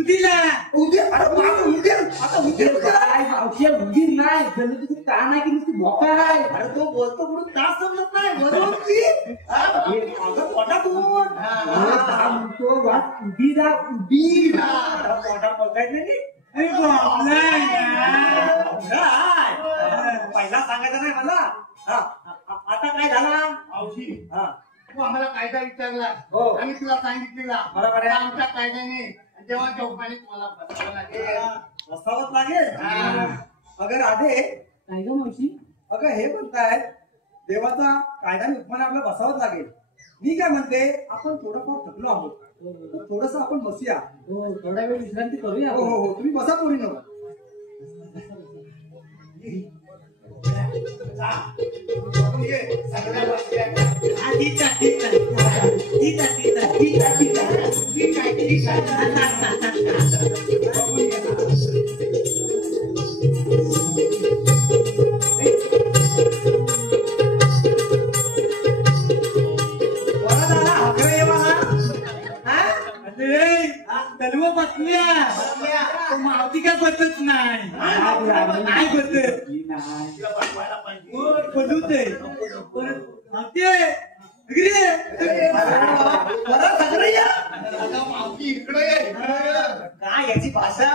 उदीला उद्या अरे बाप उद्या आता उद्या काय मावशी उदी नाही जणू तुझी ताण आहे की नुसती भोका आहे अरे तो बोलतो म्हणून तास समजत नाही बरोबर ती अगं पोटातून म्हणतो वाट उदी जा उदी पोटात बघायचं नाही अरे बापरे. पहिला सांगायचं नाही मला आता काय झाला मावशी, हा तू आम्हाला कायदा विचारला हो. आम्ही तुला सांगितलेला बरोबर आहे. आमच्या कायद्याने जेव्हा चौपाने तुम्हाला बसावं लागेल. बसावंच लागेल हा. अगं राधे काय ग मावशी अगं हे म्हणताय देवाचा कायदा आणि उपमान आपल्याला बसावंच लागेल. मी काय म्हणते आपण थोडंफार थकलो आहोत थोडस आपण बसूया. हो थोडा वेळ विश्रांती करूया हो आपण. हो हो तुम्ही बसा पोरी न सगळ्या बसल्या. ठीक आहे ठीक आहे ठीक आहे ठीक आहे ठीक आहे ठीक आहे ठीक आहे ठीक आहे बरा तलव बसल्या मावती काय बसत नाही नाही बसत बदलते मावती मावती इकडे ये. काय याची भाषा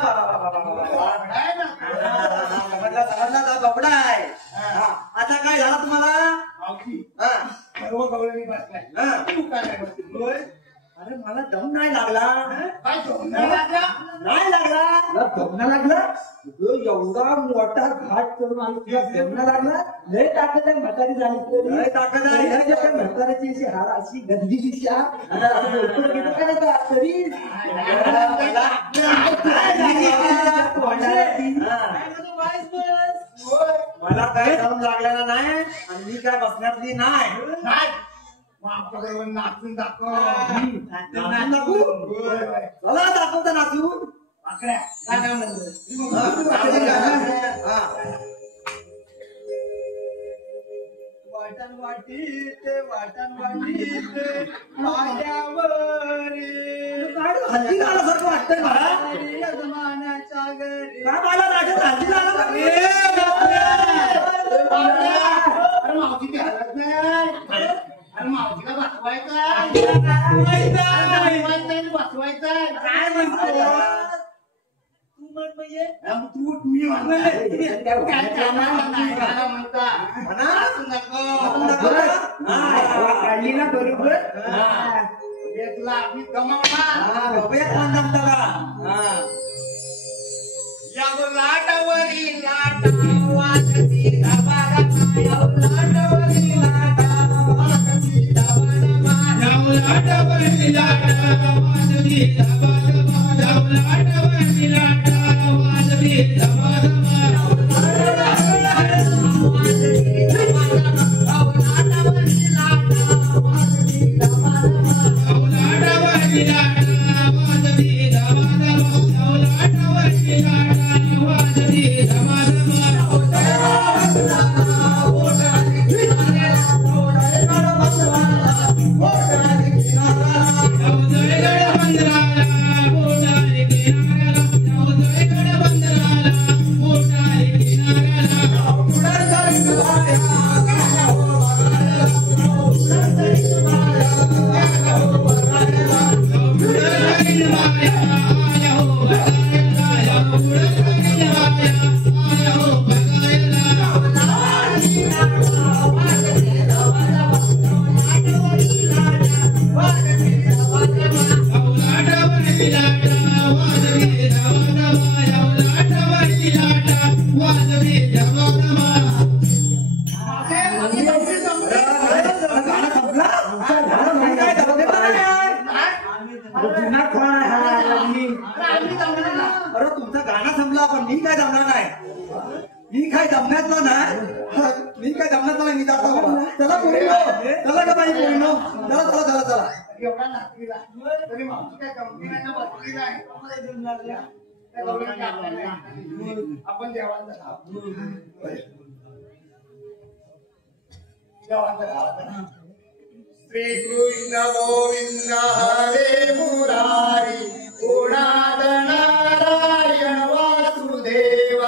समजला बाबडा आहे. आता काय झालं तुम्हाला? मावती सर्व गवळणी बसलाय तू काय नाही बसली? अरे मला दम नाही लागला. काय झोपणार राजा? नाही लागला. दमना लागला. एवढा मोठा घाट करून आम्ही तुला दमना लागला. लय ताकद आहे म्हातारी झाली तरी. लय ताकद आहे. म्हाताऱ्याची अशी हार अशी गदगीची शाह तरी मला काय दम लागलेला नाही आणि मी काय बसण्यातली नाही. आमच्याबरोबर नाचून दाखव. नाचून दाखवू? चला दाखवता नाचून. आकड्या काय नाव म्हणलं? वाटण वाटीत माझ्यावरी हल्ली आल्यासारखं वाटतंय मला. यजमानाच्या घरी काय मला राजा हल्ली आला का? अरे मावशी ती हलत नाही. अरे मावशीला बसवायचं काय म्हणतो तू म्हण म्हणजे तू मी म्हणता काढली ना बरोबर. तुला आम्ही कमावणार यावर लाटावरी लाटा वाजती धबारा लाटावरी लाटा वाजती धबारा लाटावरी लाटा वाजती धबारा लाटावरी लाटा वाजती धबारा अरे तुमचं गाणं संपला पण मी काय जमणार नाही. मी काय जमण्यातला नाही. मी काय जमण्यातला नाही. मी जातो बाबा. चला पोरीनो. चला का बाई पोरीनो. चला चला चला चला. एवढा नाचलेला तरी मावशी काय गमती नाही ना बसली नाही. आपण देवांचा श्रीकृष्ण गोविंद हरे मुरारी गुणाद नारायण वासुदेव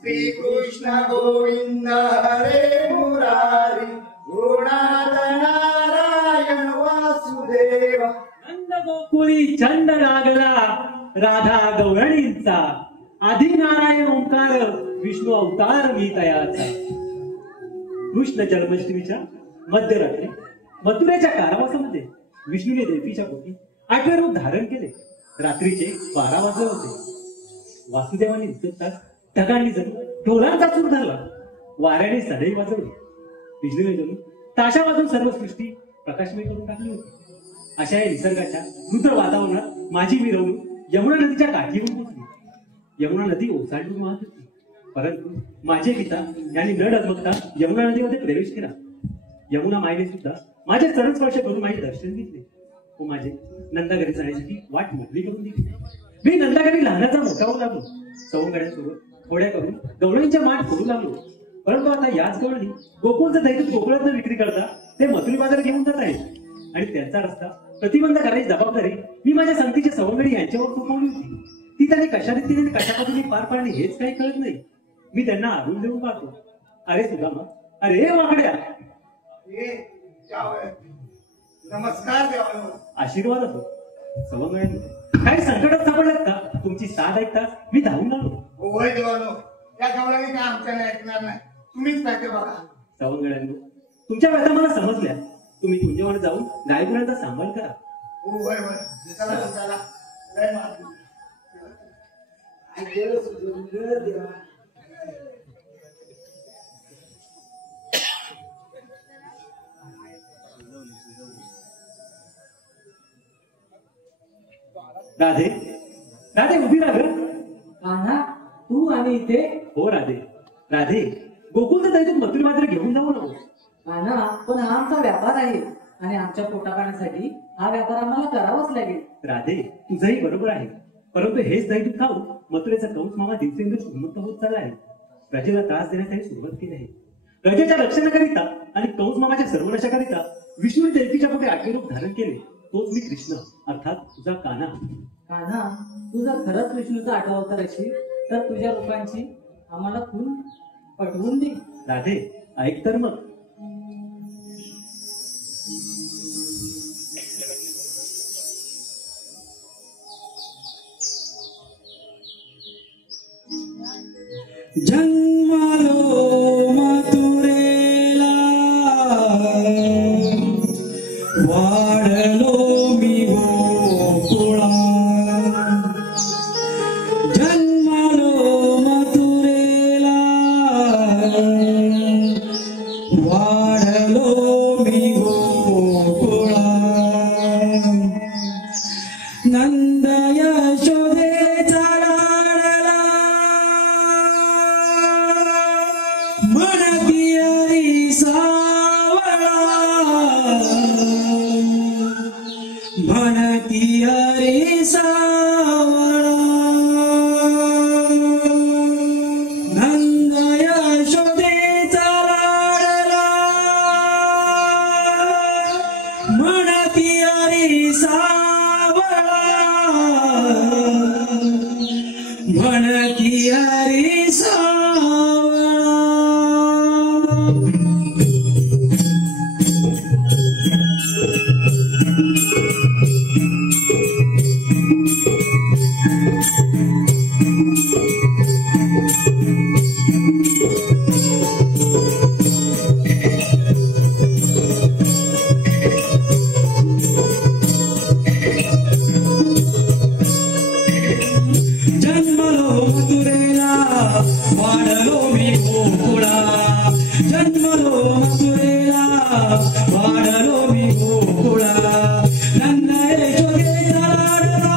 श्रीकृष्ण गोविंद हरे मुरारी गुणाद नारायण वासुदेव. नंद गोकुळी छंद लागला राधा गवळणींचा आधी नारायण ओंकार विष्णू अवतार मी तयाचा. कृष्ण जन्माष्टमीच्या मध्यरात्री मथुरेच्या कारावासामध्ये विष्णूने देवीच्या पोटी 8वे रूप धारण केले. रात्रीचे 12 वाजले होते. वासुदेवाने निसटताच ढगांनी जणू ढोलांचा सूर धरला. वाऱ्याने सदैव वाजवली. विष्णूने जणू ताशा वाजून सर्व सृष्टी प्रकाशमय करून टाकली होती. अशा या निसर्गाच्या रुद्र वातावरणात माझी मिरवणूक यमुना नदीच्या काठी येऊन पोचली. यमुना नदी ओसाडून वाहत होती. परंतु माझे पिता यांनी न डगमगता यमुना नदीमध्ये प्रवेश केला. यमुना मायने सुद्धा माझे चरण स्पर्श करून माझे दर्शन घेतले व माझे नंदाघरी जाण्यासाठी वाट मोकळी करून दिली. मी नंदाघरी लहानाचा मोठा होऊ लागलो. सवंगड्यांसोबत थोड्या करून गवळींच्या माठ फोडू लागलो. परंतु आता याच गवळणी गोकुळचं दैनिक गोकुळात विक्री करता ते मथुरी बाजार घेऊन जात आहेत आणि त्यांचा रस्ता प्रतिबंध करायची जबाबदारी मी माझ्या संगतीचे सवंगडी यांच्यावर सोपवली होती. ती त्यांनी कशा रीतीने कशा पद्धतीने पार पाडली हेच काही कळत नाही. मी त्यांना आढळून देऊन पाहतो. अरे सुदामा, अरे वाकड्या, नमस्कार देवानो. आशीर्वाद असो. सवंगड्यांनो, काही संकटात सापडलात का? तुमची साथ ऐकता मी धावून आलो. होय देवानो, त्या गवळणी काय आमच्याला ऐकणार नाही. तुम्हीच काय ते बघा. सवंगड्यांनो, तुमच्या व्यथा मला समजल्या. तुम्ही तुमच्यावर जाऊन गायगुरांचा सांभाळ करा. होय होय, चला चला. लय मारली. राधे, राधे उभी राहा ग. कान्हा, तू आणि इथे? हो राधे. राधे, गोकुळचं दैनिक मथुरी मात्र घेऊन जाऊ नको. कान्हा, पण हा आमचा व्यापार आहे आणि आमच्या पोटापाण्यासाठी हा व्यापार आम्हाला करावाच लागेल. राधे, तुझंही बरोबर आहे. परंतु हेच दैनिक खाऊन मथुरेचा कंस मामा दिवसेंदिवस उन्मत्त होत चालला आहे. प्रजेला त्रास देण्यासाठी सुरुवात केली आहे. प्रजेच्या रक्षणाकरिता आणि कंस मामाच्या सर्वनाशाकरिता विष्णूने देवकीच्या पोटी आठवे रूप धारण केले. तोच मी कृष्ण, अर्थात तुझा कान्हा. कान्हा, तू जर खरंच विष्णूचा आठवा अवतार असशील तर तुझ्या रूपांची आम्हाला खून पटवून दे. राधे, ऐक तर मग. जन्मालो मथुरेला, वाढलो मी गोकुळा. जन्मालो मथुरेला, वाढलो मी गोकुळा. नंद यशोदेचा लाडला, म्हणती हरी सावळा. म्हणती हरी सावळा. नंद यशोदेचा लाडला, म्हणती हरी सावळा. म्हणती हरी सावळा. जन्मलो मथुरेला, वाढलो मी गोकुळा. जन्मलो मथुरेला, वाढलो मी गोकुळा. नंद यशोदेचा लाडला,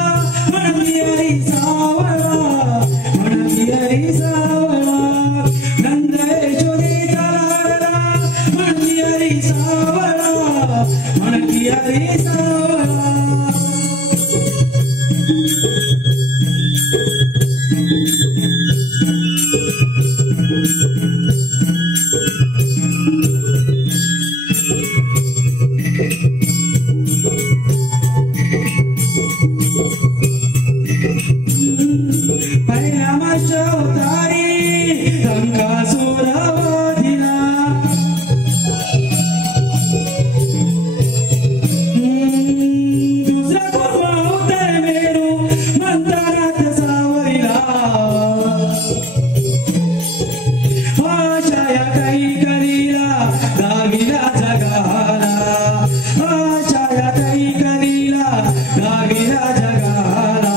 म्हणती हरी सावळा. म्हणती हरी सावळा. नंद यशोदेचा लाडला, म्हणती हरी सावळा. म्हणती हरी सावळा. परिणामाच्या अवतारी कंकासुर वधिला. दुसरा कुर्मा अवतार मेरू मंतरात सावरिला. आशा या काही करीला गाविला जगाला. आशा या काही करीला गाविला जगाला.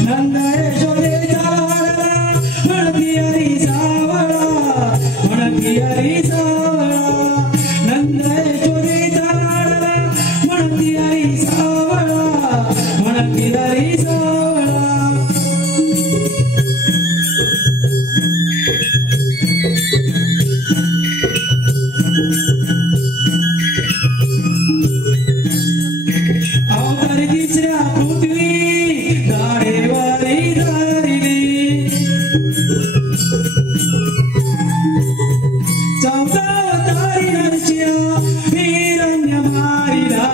नंद यशोदेचा लाडला, म्हणती हरी सावळा. म्हणती हरी सावळा. नंद यशोदेचा लाडला, म्हणती हरी सावळा. म्हणती हरी सावळा. अवतारी तिसऱ्या पृथ्वी दाढेवारी धरली. चौथा अवतारी नरसिंह हिरण्य मारिला.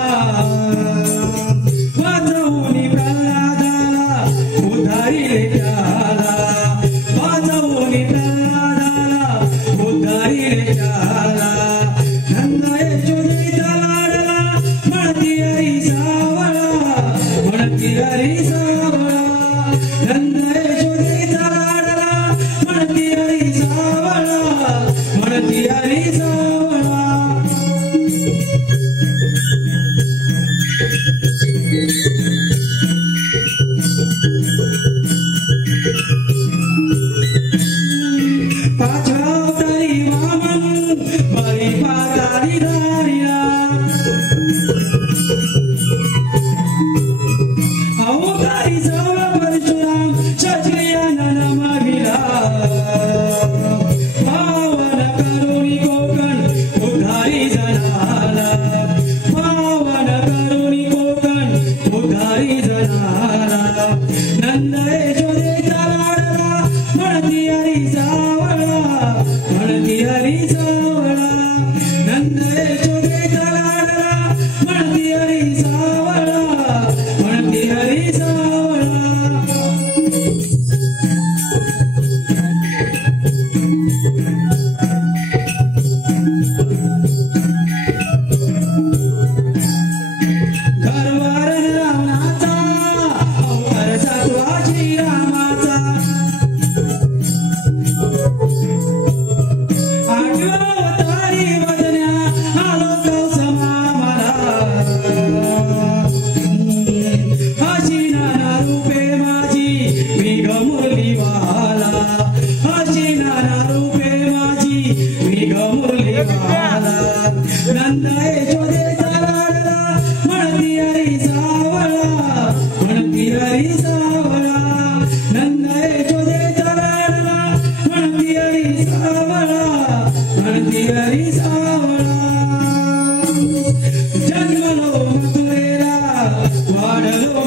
म्हणती हरी सावळा म्हणती हरी सावळा नंद यशोदेचा लाडला म्हणती हरी सावळा म्हणती हरी सावळा जन्मलो मथुरेला वाढलो